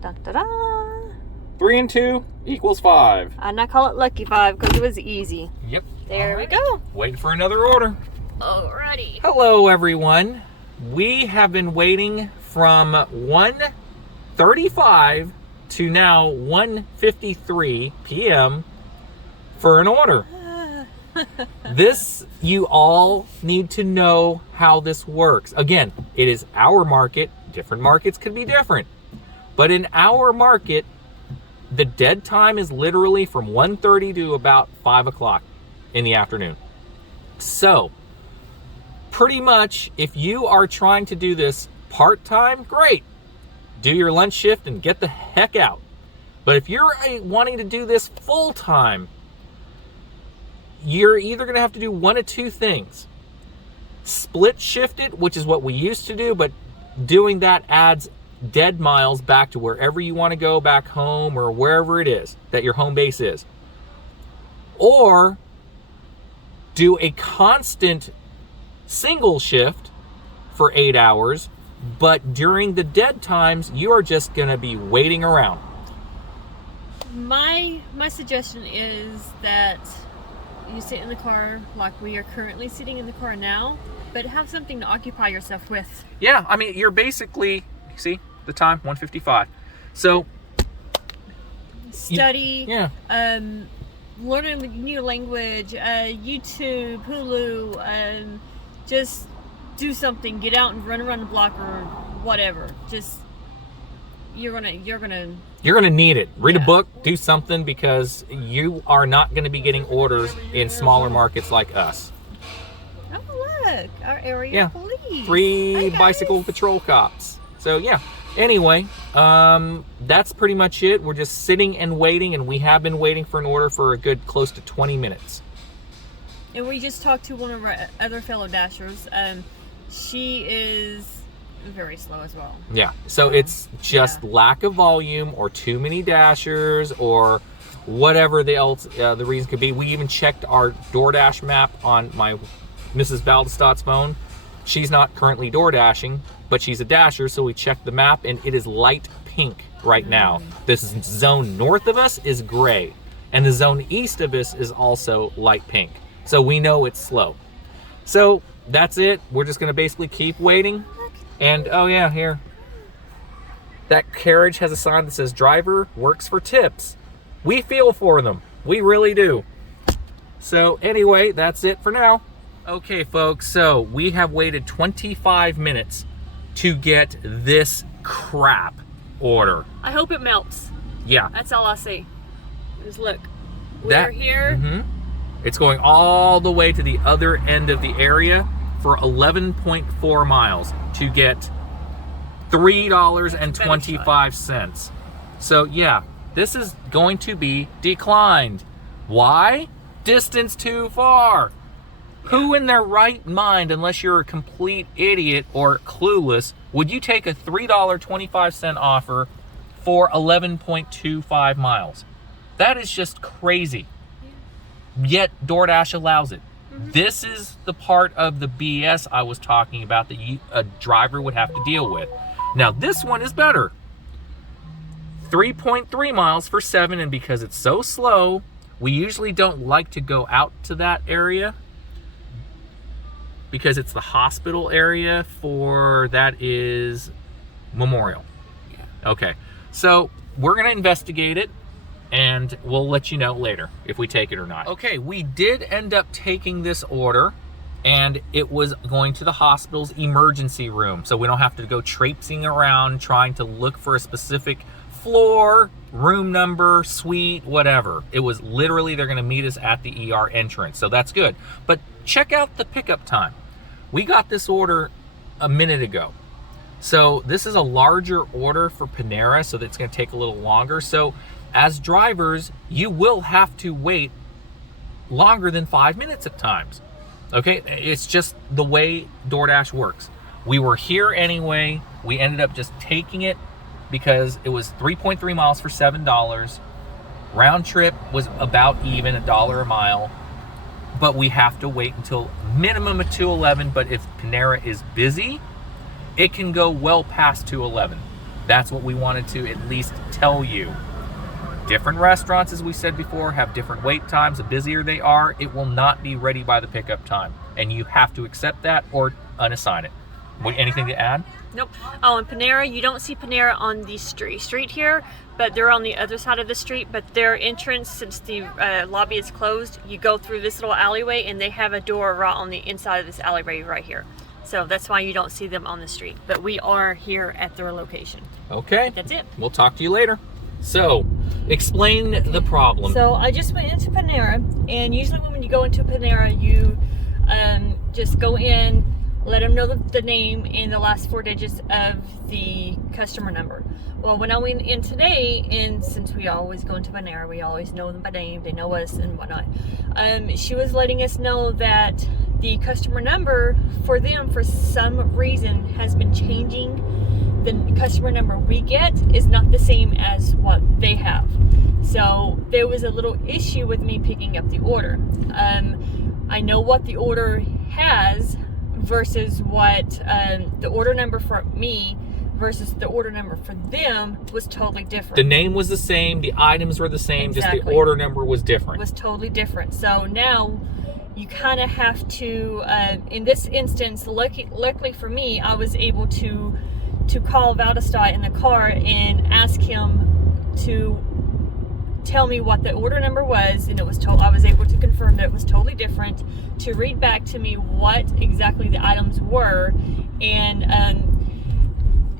Da da da. 3 and 2 equals 5. And I call it Lucky 5 because it was easy. Yep. There we go. Waiting for another order. Alrighty. Hello, everyone. We have been waiting from 1:35 to now 1:53 p.m. for an order. This, you all need to know how this works. Again, it is our market. Different markets could be different. But in our market, the dead time is literally from 1:30 to about 5 o'clock in the afternoon. So, pretty much, if you are trying to do this part-time, great. Do your lunch shift and get the heck out. But if you're wanting to do this full-time, you're either going to have to do one of two things. Split shift it, which is what we used to do, but doing that adds dead miles back to wherever you want to go, back home or wherever it is that your home base is. Or do a constant single shift for 8 hours, but during the dead times, you are just going to be waiting around. My suggestion is that you sit in the car like we are currently sitting in the car now, but have something to occupy yourself with. Yeah, I mean, you're basically, see the time, 1:55. So Study. yeah. Learn a new language. YouTube, Hulu. Just do something. Get out and run around the block or whatever. Just you're gonna need it. Read a Yeah. book, do something, because you are not going to be getting orders in smaller markets like us. Oh look, our area Yeah. police. 3 Hi, guys. bicycle patrol cops. So yeah. Anyway, that's pretty much it. We're just sitting and waiting, and we have been waiting for an order for a good close to 20 minutes. And we just talked to one of our other fellow dashers. She is very slow as well. Yeah, so it's just lack of volume or too many dashers or whatever the reason could be. We even checked our Doordash map on my Mrs. Valdestadt's phone. She's not currently door dashing, but she's a dasher, so we checked the map, and it is light pink right now. This zone north of us is gray, and the zone east of us is also light pink. So we know it's slow. So that's it. We're just going to basically keep waiting. And oh yeah, here. That carriage has a sign that says driver works for tips. We feel for them. We really do. So anyway, that's it for now. Okay, folks, so we have waited 25 minutes to get this crap order. I hope it melts. Yeah. That's all I see. Just look. That- We're here. Mhm. It's going all the way to the other end of the area for 11.4 miles to get $3.25. So yeah, this is going to be declined. Why? Distance too far. Who in their right mind, unless you're a complete idiot or clueless, would you take a $3.25 offer for 11.25 miles? That is just crazy. Yet DoorDash allows it. This is the part of the BS I was talking about that a driver would have to deal with. Now this one is better. 3.3 miles for 7, and because it's so slow, we usually don't like to go out to that area because it's the hospital area for that is Memorial. Okay, so we're gonna investigate it, and we'll let you know later if we take it or not. Okay, we did end up taking this order, and it was going to the hospital's emergency room, so we don't have to go traipsing around trying to look for a specific floor, room number, suite, whatever. It was literally, they're gonna meet us at the ER entrance, so that's good. But check out the pickup time. We got this order a minute ago. So this is a larger order for Panera, so that's gonna take a little longer. So as drivers, you will have to wait longer than 5 minutes at times. Okay, it's just the way DoorDash works. We were here anyway. We ended up just taking it because it was 3.3 miles for $7. Round trip was about even, $1 a mile. But we have to wait until minimum of 2:11. But if Panera is busy, it can go well past 2:11. That's what we wanted to at least tell you. Different restaurants, as we said before, have different wait times. The busier they are, it will not be ready by the pickup time. And you have to accept that or unassign it. Anything to add? Nope. Oh, and Panera, you don't see Panera on the street here, but they're on the other side of the street. But their entrance, since the lobby is closed, you go through this little alleyway, and they have a door right on the inside of this alleyway right here. So that's why you don't see them on the street. But we are here at their location. Okay. That's it. We'll talk to you later. So, explain the problem. So I just went into Panera, and usually when you go into Panera, you just go in, let them know the name and the last 4 digits of the customer number. Well, when I went in today, and since we always go into Panera, we always know them by name, they know us and whatnot, she was letting us know that the customer number for them, for some reason, has been changing. The customer number we get is not the same as what they have. So there was a little issue with me picking up the order. I know what the order has versus what the order number for me versus the order number for them was totally different. The name was the same, the items were the same, Exactly. just the order number was different. Was totally different. So now you kind of have to, in this instance, luckily for me, I was able to call Valdestai in the car and ask him to tell me what the order number was, and I was able to confirm that it was totally different, to read back to me what exactly the items were, and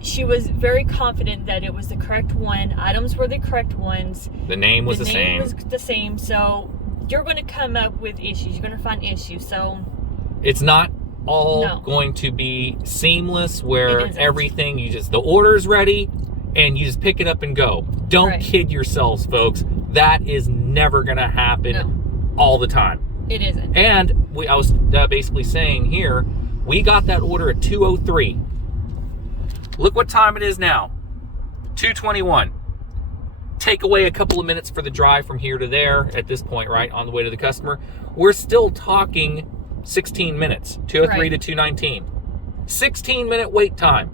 she was very confident that it was the correct one. Items were the correct ones. The name was the same. The name was the same. So you're going to come up with issues. You're going to find issues. So it's not all going to be seamless where It everything, the order's ready and you just pick it up and go. Don't kid yourselves, folks. That is never going to happen all the time. It isn't. And I was basically saying here, we got that order at 2:03. Look what time it is now. 2:21. Take away a couple of minutes for the drive from here to there at this point, right, on the way to the customer. We're still talking 16 minutes, 2:03 to 2:19. 16-minute wait time.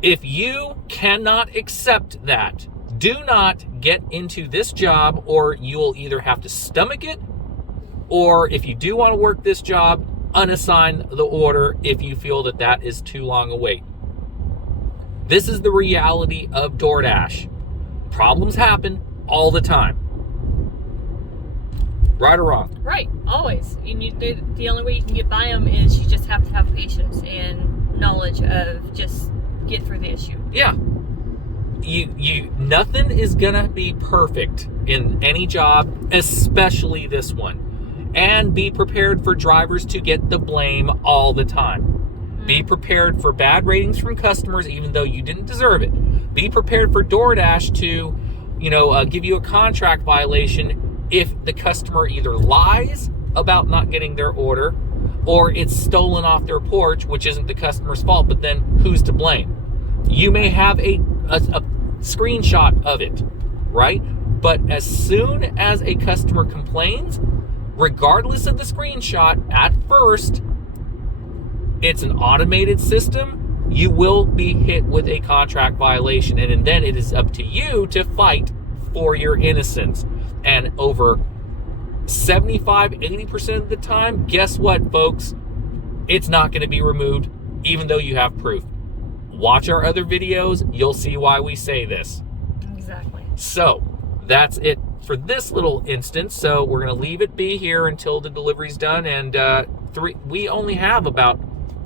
If you cannot accept that, do not get into this job, or you will either have to stomach it, or if you do want to work this job, unassign the order if you feel that that is too long a wait. This is the reality of DoorDash. Problems happen all the time. Right or wrong? Right, always. The only way you can get by them is you just have to have patience and knowledge of just get through the issue. Yeah. Nothing is gonna be perfect in any job, especially this one. And be prepared for drivers to get the blame all the time. Be prepared for bad ratings from customers, even though you didn't deserve it. Be prepared for DoorDash to, give you a contract violation if the customer either lies about not getting their order, or it's stolen off their porch, which isn't the customer's fault, but then who's to blame? You may have a screenshot of it, right? But as soon as a customer complains, regardless of the screenshot, at first, it's an automated system. You will be hit with a contract violation, and then it is up to you to fight for your innocence. And over 75-80% of the time, guess what, folks? It's not going to be removed, even though you have proof. Watch our other videos. You'll see why we say this. Exactly. So that's it for this little instance. So we're going to leave it be here until the delivery's done. And we only have about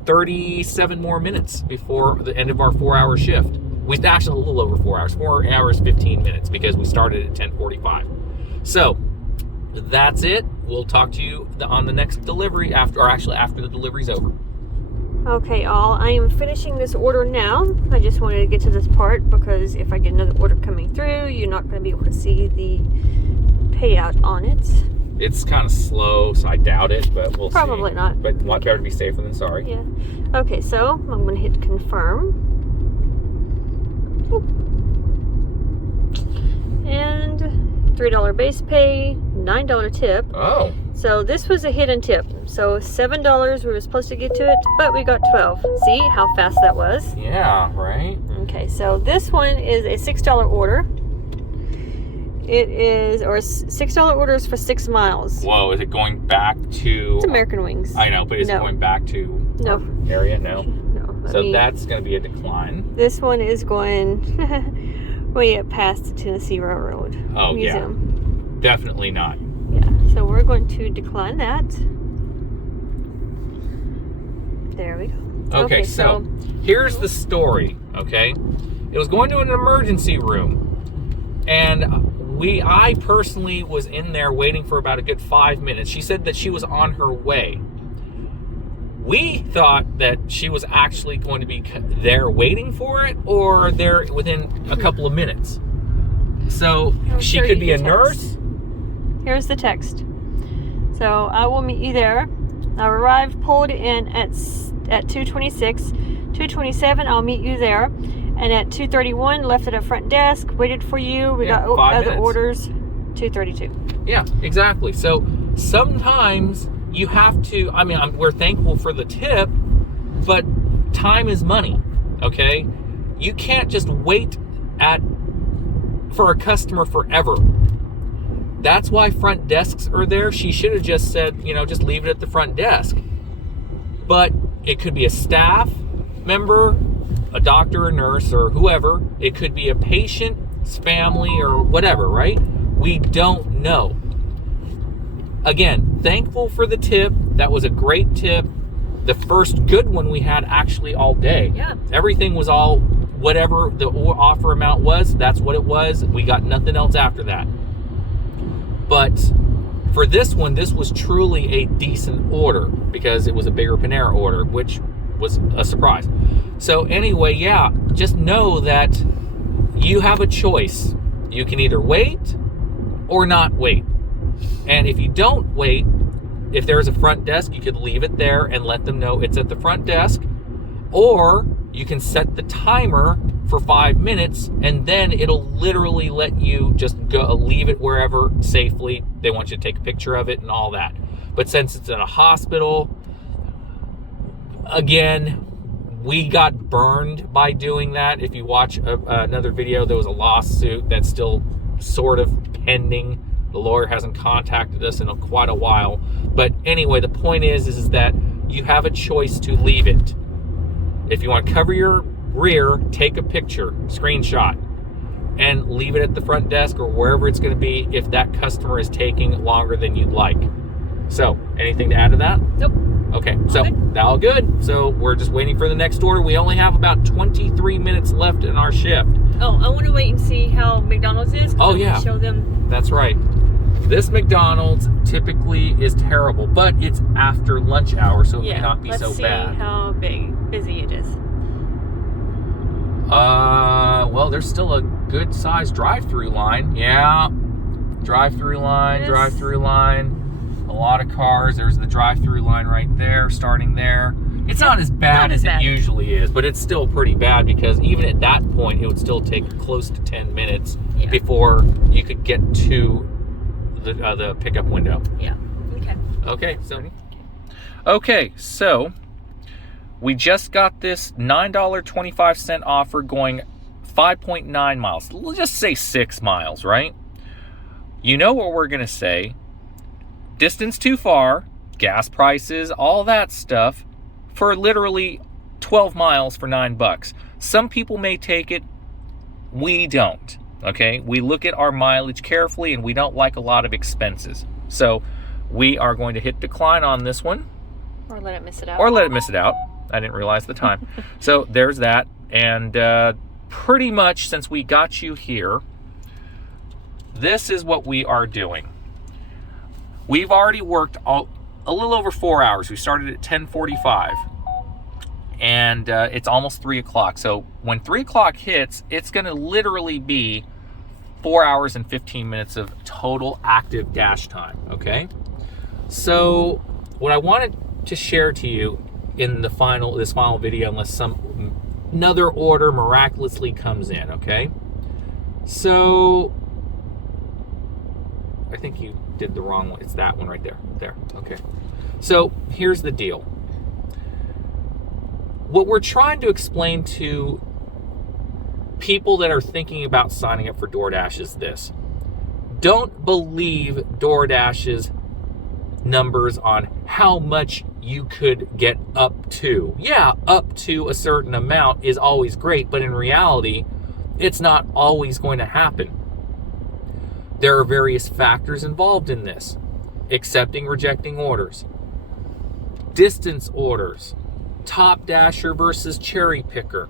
37 more minutes before the end of our 4-hour shift. We actually a little over 4 hours, 4 hours, 15 minutes, because we started at 10:45. So that's it. We'll talk to you on the next delivery after the delivery's over. Okay, all. I am finishing this order now. I just wanted to get to this part because if I get another order coming through, you're not going to be able to see the payout on it. It's kind of slow, so I doubt it, but we'll Probably see. not. But better to be safer than sorry. Yeah. Okay, so I'm going to hit confirm. Oop. And $3 base pay, $9 tip. Oh. So this was a hidden tip. So $7 we were supposed to get to it, but we got 12. See how fast that was? Yeah, right? Okay, so this one is a $6 order. It is, or $6 orders for 6 miles. Whoa, is it going back to... It's American Wings. I know, but is it No. going back to No. area? No. No. So that's going to be a decline. This one is going way up past the Tennessee Railroad Oh, Museum. yeah. Definitely not. Yeah, so we're going to decline that. There we go. Okay, so here's the story, okay? It was going to an emergency room. And I personally was in there waiting for about a good 5 minutes. She said that she was on her way. We thought that she was actually going to be there waiting for it, or there within a couple of minutes. So she could be a nurse. Here's the text. So I will meet you there. I arrived, pulled in at 2:26. 2:27, I'll meet you there. And at 2:31, left at a front desk, waited for you. We got other orders. 2:32. Yeah, exactly. So sometimes you have to, I mean, we're thankful for the tip, but time is money, okay? You can't just wait for a customer forever. That's why front desks are there. She should have just said, you know, just leave it at the front desk. But it could be a staff member, a doctor, a nurse, or whoever. It could be a patient's family or whatever, right? We don't know. Again, thankful for the tip. That was a great tip. The first good one we had actually all day. Yeah. Everything was all, whatever the offer amount was, that's what it was. We got nothing else after that. But for this one, this was truly a decent order because it was a bigger Panera order, which was a surprise. So anyway, yeah, just know that you have a choice. You can either wait or not wait. And if you don't wait, if there's a front desk, you could leave it there and let them know it's at the front desk. Or you can set the timer for 5 minutes, and then it'll literally let you just go leave it wherever safely. They want you to take a picture of it and all that. But since it's in a hospital, again, we got burned by doing that. If you watch another video, there was a lawsuit that's still sort of pending. The lawyer hasn't contacted us in quite a while. But anyway, the point is that you have a choice to leave it. If you want to cover your rear, take a picture, screenshot, and leave it at the front desk or wherever it's going to be if that customer is taking longer than you'd like. So, anything to add to that? Nope. Okay, so all good. So we're just waiting for the next order. We only have about 23 minutes left in our shift. Oh, I want to wait and see how McDonald's is. Oh, yeah. Show them. That's right. This McDonald's typically is terrible, but it's after lunch hour, so it may not be so bad. Let's see how busy it is. Well, there's still a good sized drive-through line. Yeah. Drive-through line, Yes. drive-through line. A lot of cars. There's the drive-through line right there, starting there. It's not as bad as it usually is, but it's still pretty bad because even at that point, it would still take close to 10 minutes before you could get to the pickup window. Yeah. Okay, so we just got this $9.25 offer going 5.9 miles. Let's just say 6 miles, right? You know what we're going to say. Distance too far, gas prices, all that stuff for literally 12 miles for $9. Some people may take it. We don't. Okay? We look at our mileage carefully and we don't like a lot of expenses. So we are going to hit decline on this one. Or let it miss it out. I didn't realize the time. So there's that. And pretty much since we got you here, this is what we are doing. We've already worked a little over 4 hours. We started at 10:45. And it's almost 3 o'clock. So when 3 o'clock hits, it's going to literally be 4 hours and 15 minutes of total active dash time, okay? So what I wanted to share to you in this final video, unless another order miraculously comes in, okay? So I think you did the wrong one. It's that one right there. There. Okay. So here's the deal. What we're trying to explain to people that are thinking about signing up for DoorDash is this. Don't believe DoorDash's numbers on how much you could get up to. Yeah, up to a certain amount is always great, but in reality, it's not always going to happen. There are various factors involved in this. Accepting, rejecting orders, distance orders, top dasher versus cherry picker.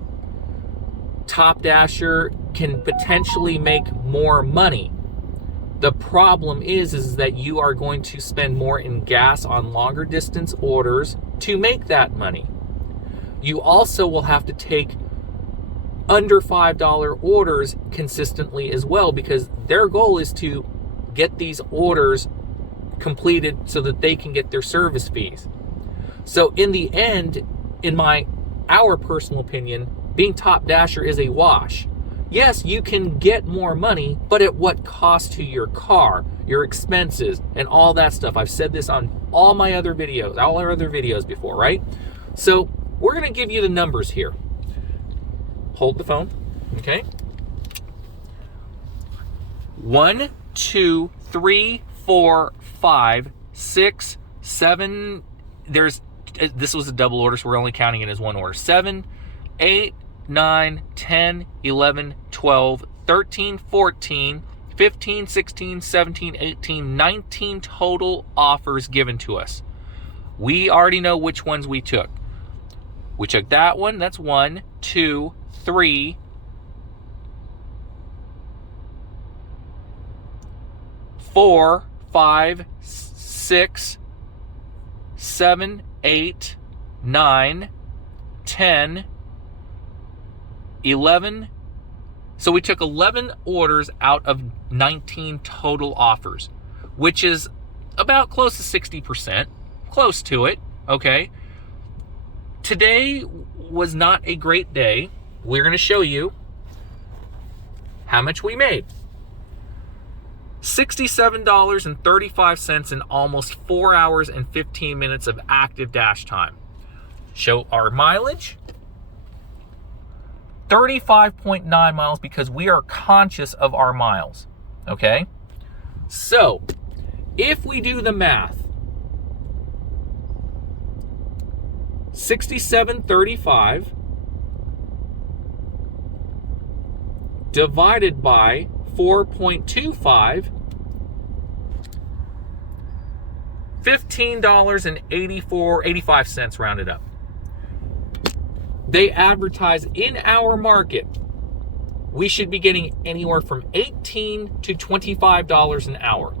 Top dasher can potentially make more money. The problem is that you are going to spend more in gas on longer distance orders to make that money. You also will have to take under $5 orders consistently as well, because their goal is to get these orders completed so that they can get their service fees. So in the end, in our personal opinion, being top dasher is a wash. Yes, you can get more money, but at what cost to your car, your expenses, and all that stuff. I've said this on all our other videos before, right? So we're going to give you the numbers here. Hold the phone, okay? 1, 2, 3, 4, 5, 6, 7. This was a double order, so we're only counting it as one order. 7, 8, 9, 10, 11, 12, 13, 14, 15, 16, 17, 18, 19 total offers given to us. We already know which ones we took. We took that one. That's 1, 2, 3, 4, 5, 6, 7, 8, 9, 10, 11. So we took 11 orders out of 19 total offers, which is about close to 60%, close to it, okay? Today was not a great day. We're going to show you how much we made. $67.35 in almost 4 hours and 15 minutes of active dash time. Show our mileage. 35.9 miles, because we are conscious of our miles, okay? So, if we do the math, 67.35 divided by 4.25, $15.85 rounded up. They advertise in our market, we should be getting anywhere from $18 to $25 an hour.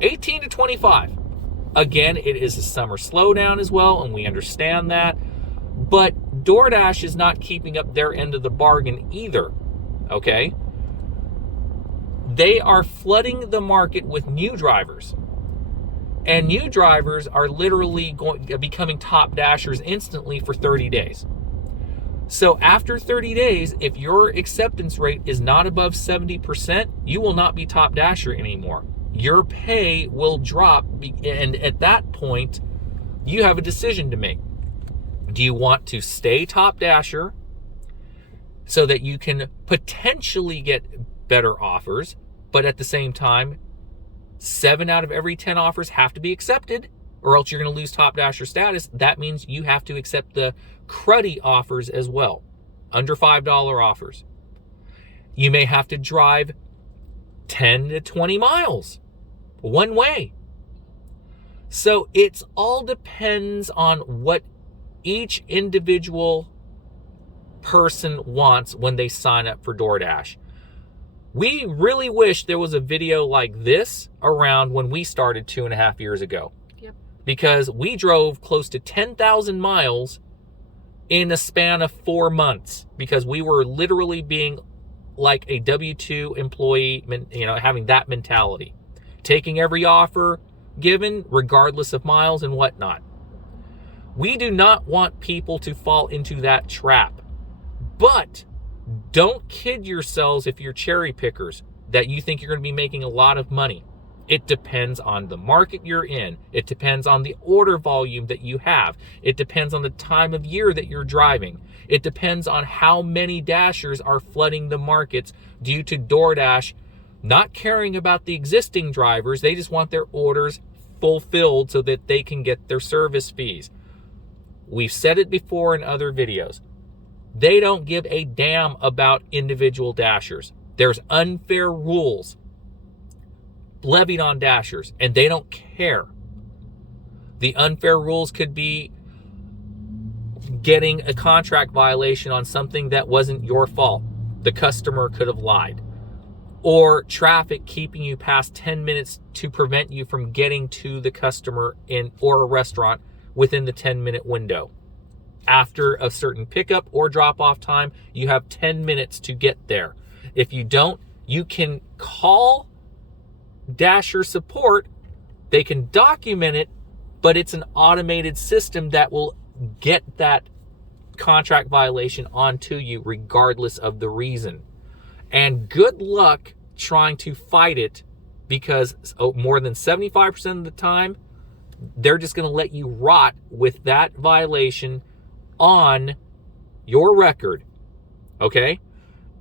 18 to 25. Again, it is a summer slowdown as well, and we understand that. But DoorDash is not keeping up their end of the bargain either, okay? They are flooding the market with new drivers. And new drivers are literally becoming top dashers instantly for 30 days. So after 30 days, if your acceptance rate is not above 70%, you will not be top dasher anymore. Your pay will drop, and at that point, you have a decision to make. Do you want to stay top dasher so that you can potentially get better offers, but at the same time, 7 out of every 10 offers have to be accepted, or else you're going to lose top dasher status? That means you have to accept the cruddy offers as well, under $5 offers. You may have to drive 10 to 20 miles one way. So it's all depends on what each individual person wants when they sign up for DoorDash. We really wish there was a video like this around when we started 2.5 years ago. Yep. Because we drove close to 10,000 miles in a span of 4 months, because we were literally being like a W-2 employee, having that mentality. Taking every offer given, regardless of miles and whatnot. We do not want people to fall into that trap. But don't kid yourselves if you're cherry pickers. that you think you're going to be making a lot of money. It depends on the market you're in. It depends on the order volume that you have. It depends on the time of year that you're driving. It depends on how many dashers are flooding the markets due to Doordash not caring about the existing drivers. They just want their orders fulfilled so that they can get their service fees. We've said it before in other videos. They don't give a damn about individual dashers. There's unfair rules levied on dashers, and they don't care. The unfair rules could be getting a contract violation on something that wasn't your fault. The customer could have lied. Or traffic keeping you past 10 minutes to prevent you from getting to the customer or a restaurant within the 10-minute window. After a certain pickup or drop-off time, you have 10 minutes to get there. If you don't, you can call Dasher support. They can document it, but it's an automated system that will get that contract violation onto you regardless of the reason. And good luck trying to fight it, because more than 75% of the time, they're just going to let you rot with that violation on your record. Okay?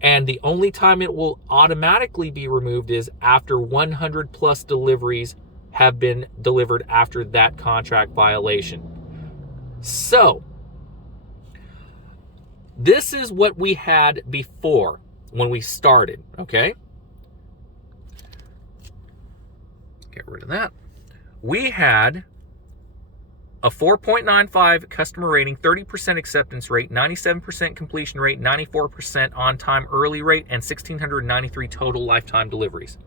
And the only time it will automatically be removed is after 100 plus deliveries have been delivered after that contract violation. So, this is what we had before when we started, okay? Get rid of that. We had a 4.95 customer rating, 30% acceptance rate, 97% completion rate, 94% on-time early rate, and 1,693 total lifetime deliveries.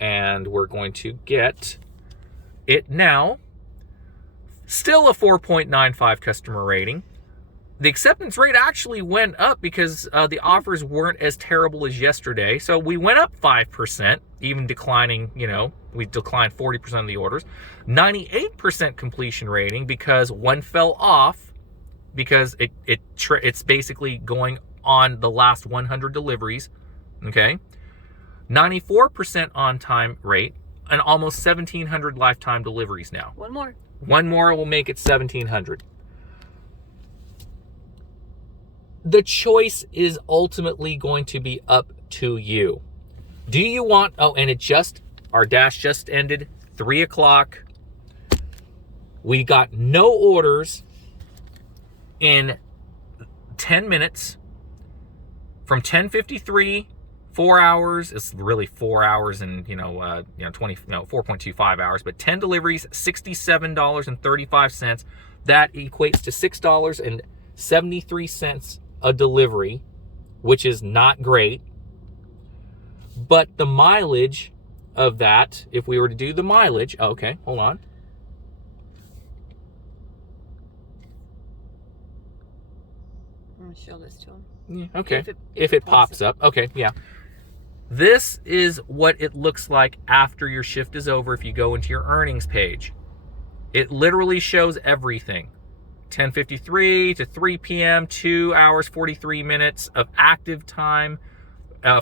And we're going to get it now. Still a 4.95 customer rating. The acceptance rate actually went up because the offers weren't as terrible as yesterday. So we went up 5%, even declining, we declined 40% of the orders. 98% completion rating because one fell off because it's basically going on the last 100 deliveries, okay? 94% on-time rate and almost 1,700 lifetime deliveries now. One more will make it 1,700. The choice is ultimately going to be up to you. Do you want, and our dash just ended, 3 o'clock. We got no orders in 10 minutes. From 10:53, 4 hours, it's really 4 hours and, 4.25 hours, but 10 deliveries, $67.35. That equates to $6.73 a delivery, which is not great. But the mileage of that, if we were to do the mileage, okay, hold on. I'm going to show this to him. Yeah, okay, if it pops up. Okay, yeah. This is what it looks like after your shift is over if you go into your earnings page. It literally shows everything. 10:53 to 3 p.m., 2 hours, 43 minutes of active time,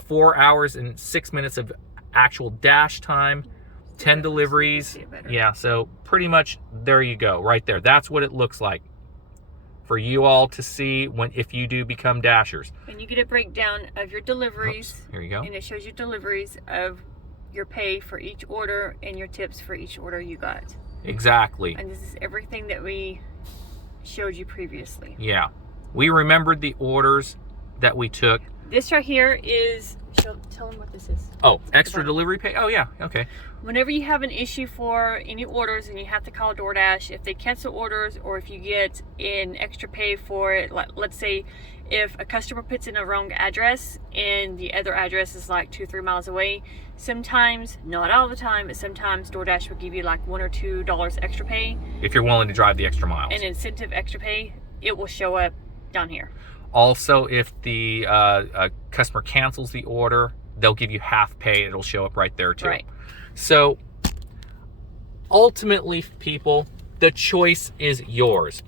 4 hours and 6 minutes of actual dash time, 10 deliveries. Yeah, so pretty much there you go, right there. That's what it looks like for you all to see if you do become dashers. And you get a breakdown of your deliveries. Oops, here you go. And it shows you deliveries of your pay for each order and your tips for each order you got. Exactly. And this is everything that we showed you previously. Yeah. We remembered the orders that we took. This right here is, tell them what this is. Oh, extra delivery pay? Oh, yeah. Okay. Whenever you have an issue for any orders and you have to call Doordash, if they cancel orders or if you get an extra pay for it, let's say if a customer puts in a wrong address and the other address is like 2-3 miles away, sometimes, not all the time, but sometimes Doordash will give you like $1 or $2 extra pay. If you're willing to drive the extra miles. An incentive extra pay, it will show up down here. Also, if the customer cancels the order, they'll give you half pay. It'll show up right there too. Right. So ultimately, people, the choice is yours.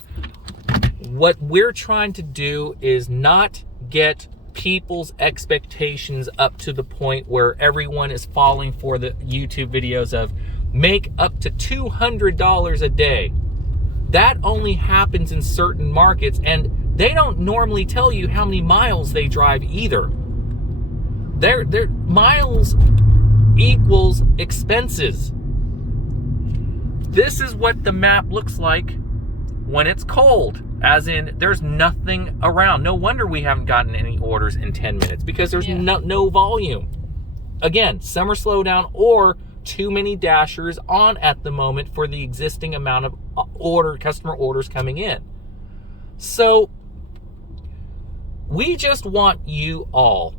What we're trying to do is not get people's expectations up to the point where everyone is falling for the YouTube videos of make up to $200 a day. That only happens in certain markets, and they don't normally tell you how many miles they drive either. Their miles equals expenses. This is what the map looks like when it's cold, as in there's nothing around. No wonder we haven't gotten any orders in 10 minutes, because there's no volume. Again, summer slowdown or too many dashers on at the moment for the existing amount of customer orders coming in. So we just want you all,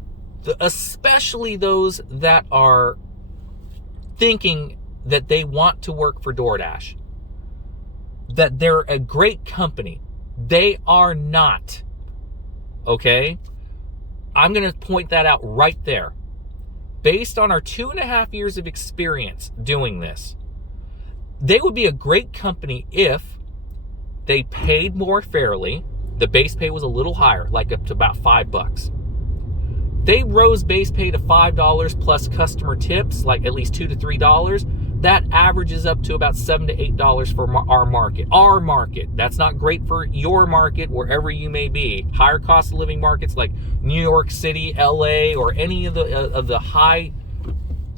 especially those that are thinking that they want to work for DoorDash, that they're a great company. They are not. Okay? I'm going to point that out right there. Based on our 2.5 years of experience doing this, they would be a great company if they paid more fairly. The base pay was a little higher, like up to about $5. They rose base pay to $5 plus customer tips, like at least $2 to $3. That averages up to about $7 to $8 for our market. Our market. That's not great for your market, wherever you may be. Higher cost of living markets like New York City, LA, or any of the high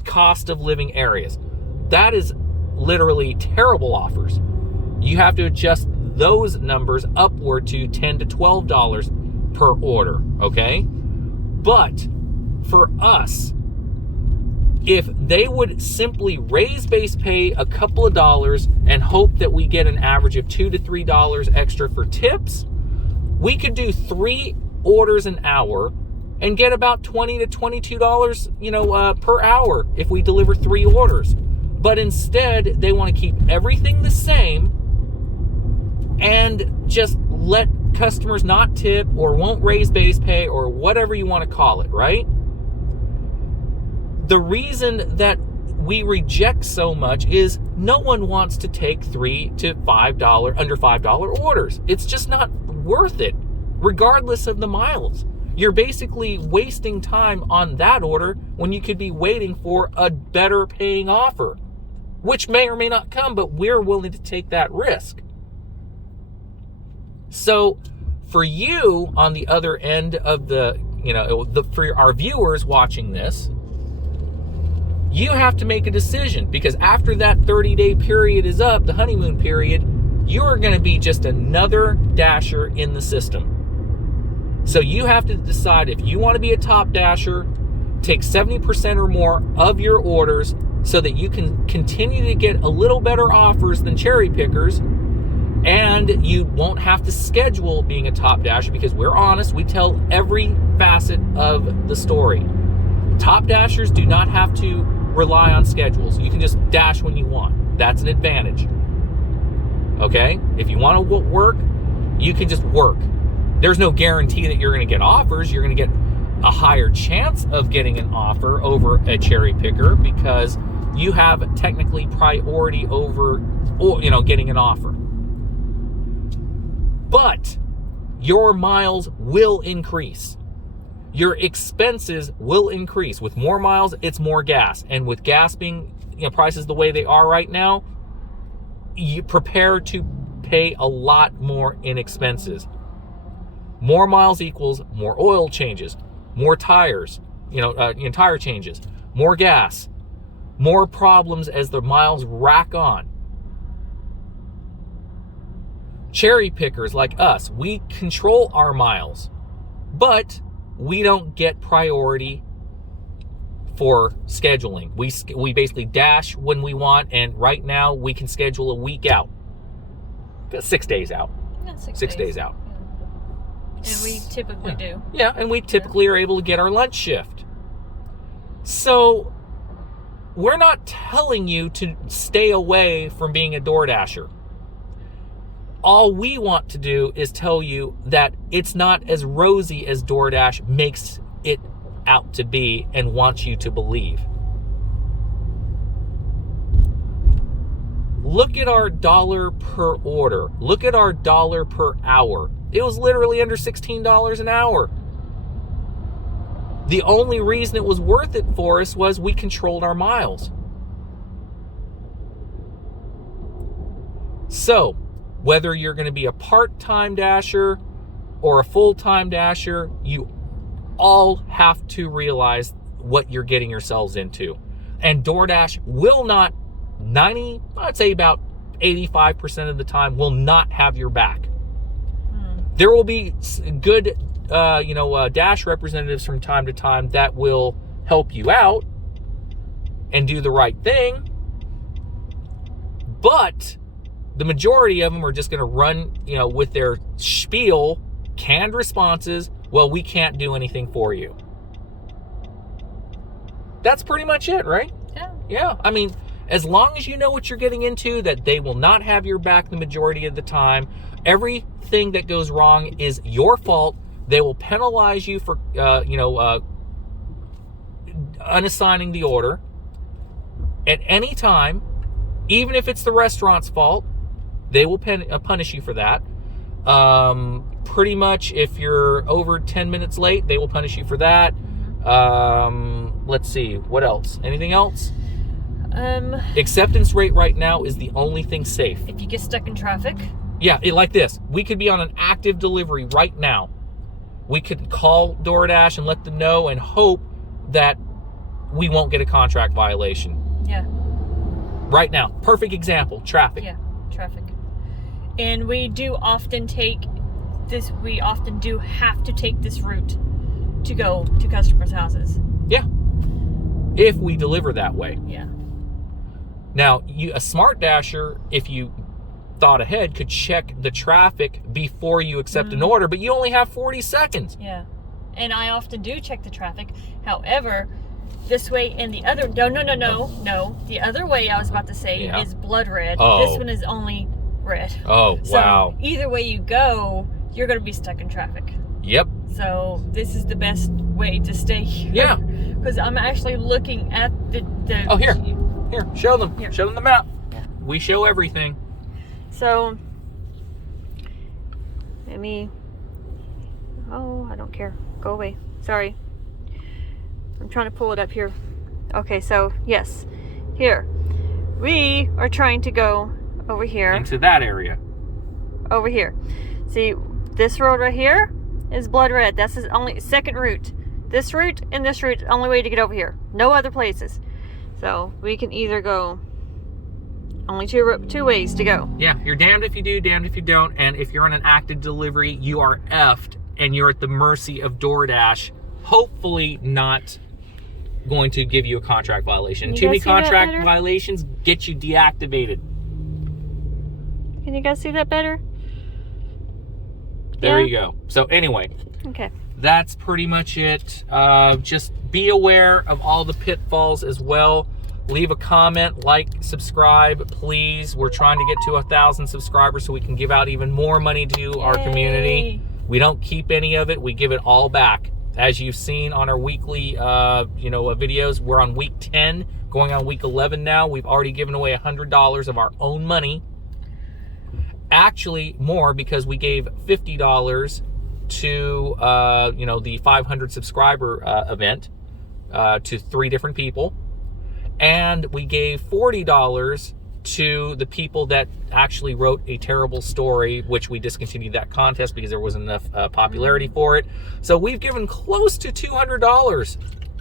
cost of living areas. That is literally terrible offers. You have to adjust those numbers upward to $10 to $12 per order, okay? But for us, if they would simply raise base pay a couple of dollars and hope that we get an average of $2 to $3 extra for tips, we could do 3 orders an hour and get about $20 to $22, per hour if we deliver 3 orders. But instead, they want to keep everything the same and just let customers not tip or won't raise base pay or whatever you want to call it, right? The reason that we reject so much is no one wants to take $3 to $5, under $5 orders. It's just not worth it, regardless of the miles. You're basically wasting time on that order when you could be waiting for a better paying offer, which may or may not come, but we're willing to take that risk. So for you on the other end of for our viewers watching this, you have to make a decision, because after that 30-day period is up, the honeymoon period, you're going to be just another dasher in the system. So you have to decide if you want to be a top dasher, take 70% or more of your orders so that you can continue to get a little better offers than cherry pickers, and you won't have to schedule being a top dasher, because we're honest, we tell every facet of the story. Top dashers do not have to rely on schedules. You can just dash when you want. That's an advantage. Okay? If you want to work, you can just work. There's no guarantee that you're going to get offers. You're going to get a higher chance of getting an offer over a cherry picker because you have technically priority over, getting an offer. But your miles will increase. Your expenses will increase. With more miles, it's more gas. And with gas being, prices the way they are right now, you prepare to pay a lot more in expenses. More miles equals more oil changes, more tires, tire changes, more gas, more problems as the miles rack on. Cherry pickers like us, we control our miles, but we don't get priority for scheduling. We basically dash when we want, and right now we can schedule a week out. 6 days out. Yeah, 6 days out. Yeah. And we typically do. Yeah, and we typically are able to get our lunch shift. So we're not telling you to stay away from being a DoorDasher. All we want to do is tell you that it's not as rosy as DoorDash makes it out to be and wants you to believe. Look at our dollar per order. Look at our dollar per hour. It was literally under $16 an hour. The only reason it was worth it for us was we controlled our miles. So, whether you're going to be a part-time dasher or a full-time dasher, you all have to realize what you're getting yourselves into. And DoorDash will not, I'd say about 85% of the time, will not have your back. There will be good, Dash representatives from time to time that will help you out and do the right thing. But the majority of them are just going to run, with their spiel, canned responses. Well, we can't do anything for you. That's pretty much it, right? Yeah. Yeah. I mean, as long as you know what you're getting into, that they will not have your back the majority of the time. Everything that goes wrong is your fault. They will penalize you for, unassigning the order at any time, even if it's the restaurant's fault. They will punish you for that. Pretty much, if you're over 10 minutes late, they will punish you for that. Let's see, what else? Anything else? Acceptance rate right now is the only thing safe. If you get stuck in traffic. Yeah, like this. We could be on an active delivery right now. We could call DoorDash and let them know and hope that we won't get a contract violation. Yeah. Right now. Perfect example. Traffic. Yeah, traffic. And we do often have to take this route to go to customers' houses. Yeah. If we deliver that way. Yeah. Now, a smart dasher, if you thought ahead, could check the traffic before you accept an order, but you only have 40 seconds. Yeah. And I often do check the traffic. However, this way and the other, no. The other way I was about to say is blood red. Oh. This one is only red. Oh, So wow. either way you go, you're going to be stuck in traffic. Yep. So this is the best way to stay here. Yeah. Because I'm actually looking at the Oh, here, show them. Here. Show them the map. Yeah. We show everything. So, let me, I don't care. Go away. Sorry. I'm trying to pull it up here. Okay, so, yes. Here. We are trying to go over here. Into that area. Over here. See, this road right here is blood red. That's the only second route. This route and this route, only way to get over here. No other places. So, we can either go, only two ways to go. Yeah, you're damned if you do, damned if you don't. And if you're on an active delivery, you are effed and you're at the mercy of DoorDash. Hopefully not going to give you a contract violation. Too many contract violations get you deactivated. Can you guys see that better? There you go. So anyway, okay. That's pretty much it. Just be aware of all the pitfalls as well. Leave a comment, like, subscribe, please. We're trying to get to 1,000 subscribers so we can give out even more money to our community. We don't keep any of it. We give it all back. As you've seen on our weekly, videos, we're on week 10, going on week 11 now. We've already given away $100 of our own money. Actually, more, because we gave $50 to, the 500 subscriber event to 3 different people. And we gave $40 to the people that actually wrote a terrible story, which we discontinued that contest because there wasn't enough popularity for it. So we've given close to $200.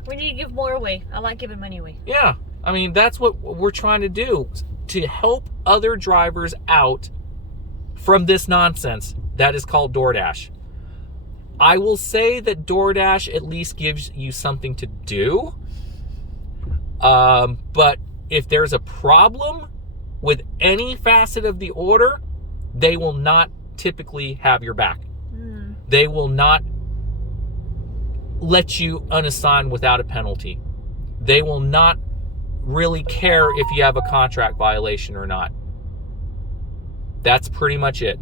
We need to give more away. I like giving money away. Yeah, I mean, that's what we're trying to do, to help other drivers out from this nonsense that is called DoorDash. I will say that DoorDash at least gives you something to do. But if there's a problem with any facet of the order, they will not typically have your back. They will not let you unassign without a penalty. They will not really care if you have a contract violation or not. That's pretty much it.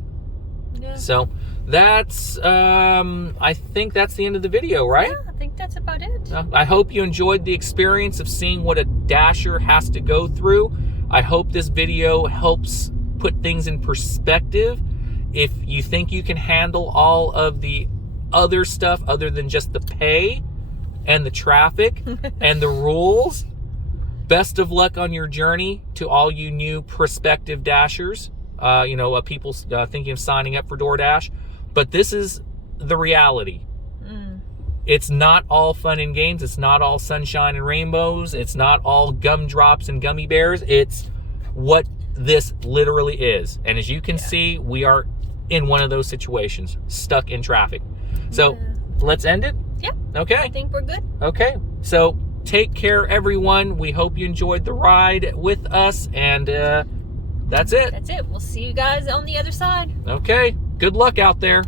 Yeah. So that's, I think that's the end of the video, right? Yeah, I think that's about it. I hope you enjoyed the experience of seeing what a dasher has to go through. I hope this video helps put things in perspective. If you think you can handle all of the other stuff other than just the pay, and the traffic and the rules. Best of luck on your journey to all you new prospective dashers. People thinking of signing up for DoorDash. But this is the reality. It's not all fun and games. It's not all sunshine and rainbows. It's not all gumdrops and gummy bears. It's what this literally is. And as you can see, we are in one of those situations, stuck in traffic. So let's end it. Yeah. Okay. I think we're good. Okay. So take care, everyone. We hope you enjoyed the ride with us. And that's it. That's it. We'll see you guys on the other side. Okay. Good luck out there.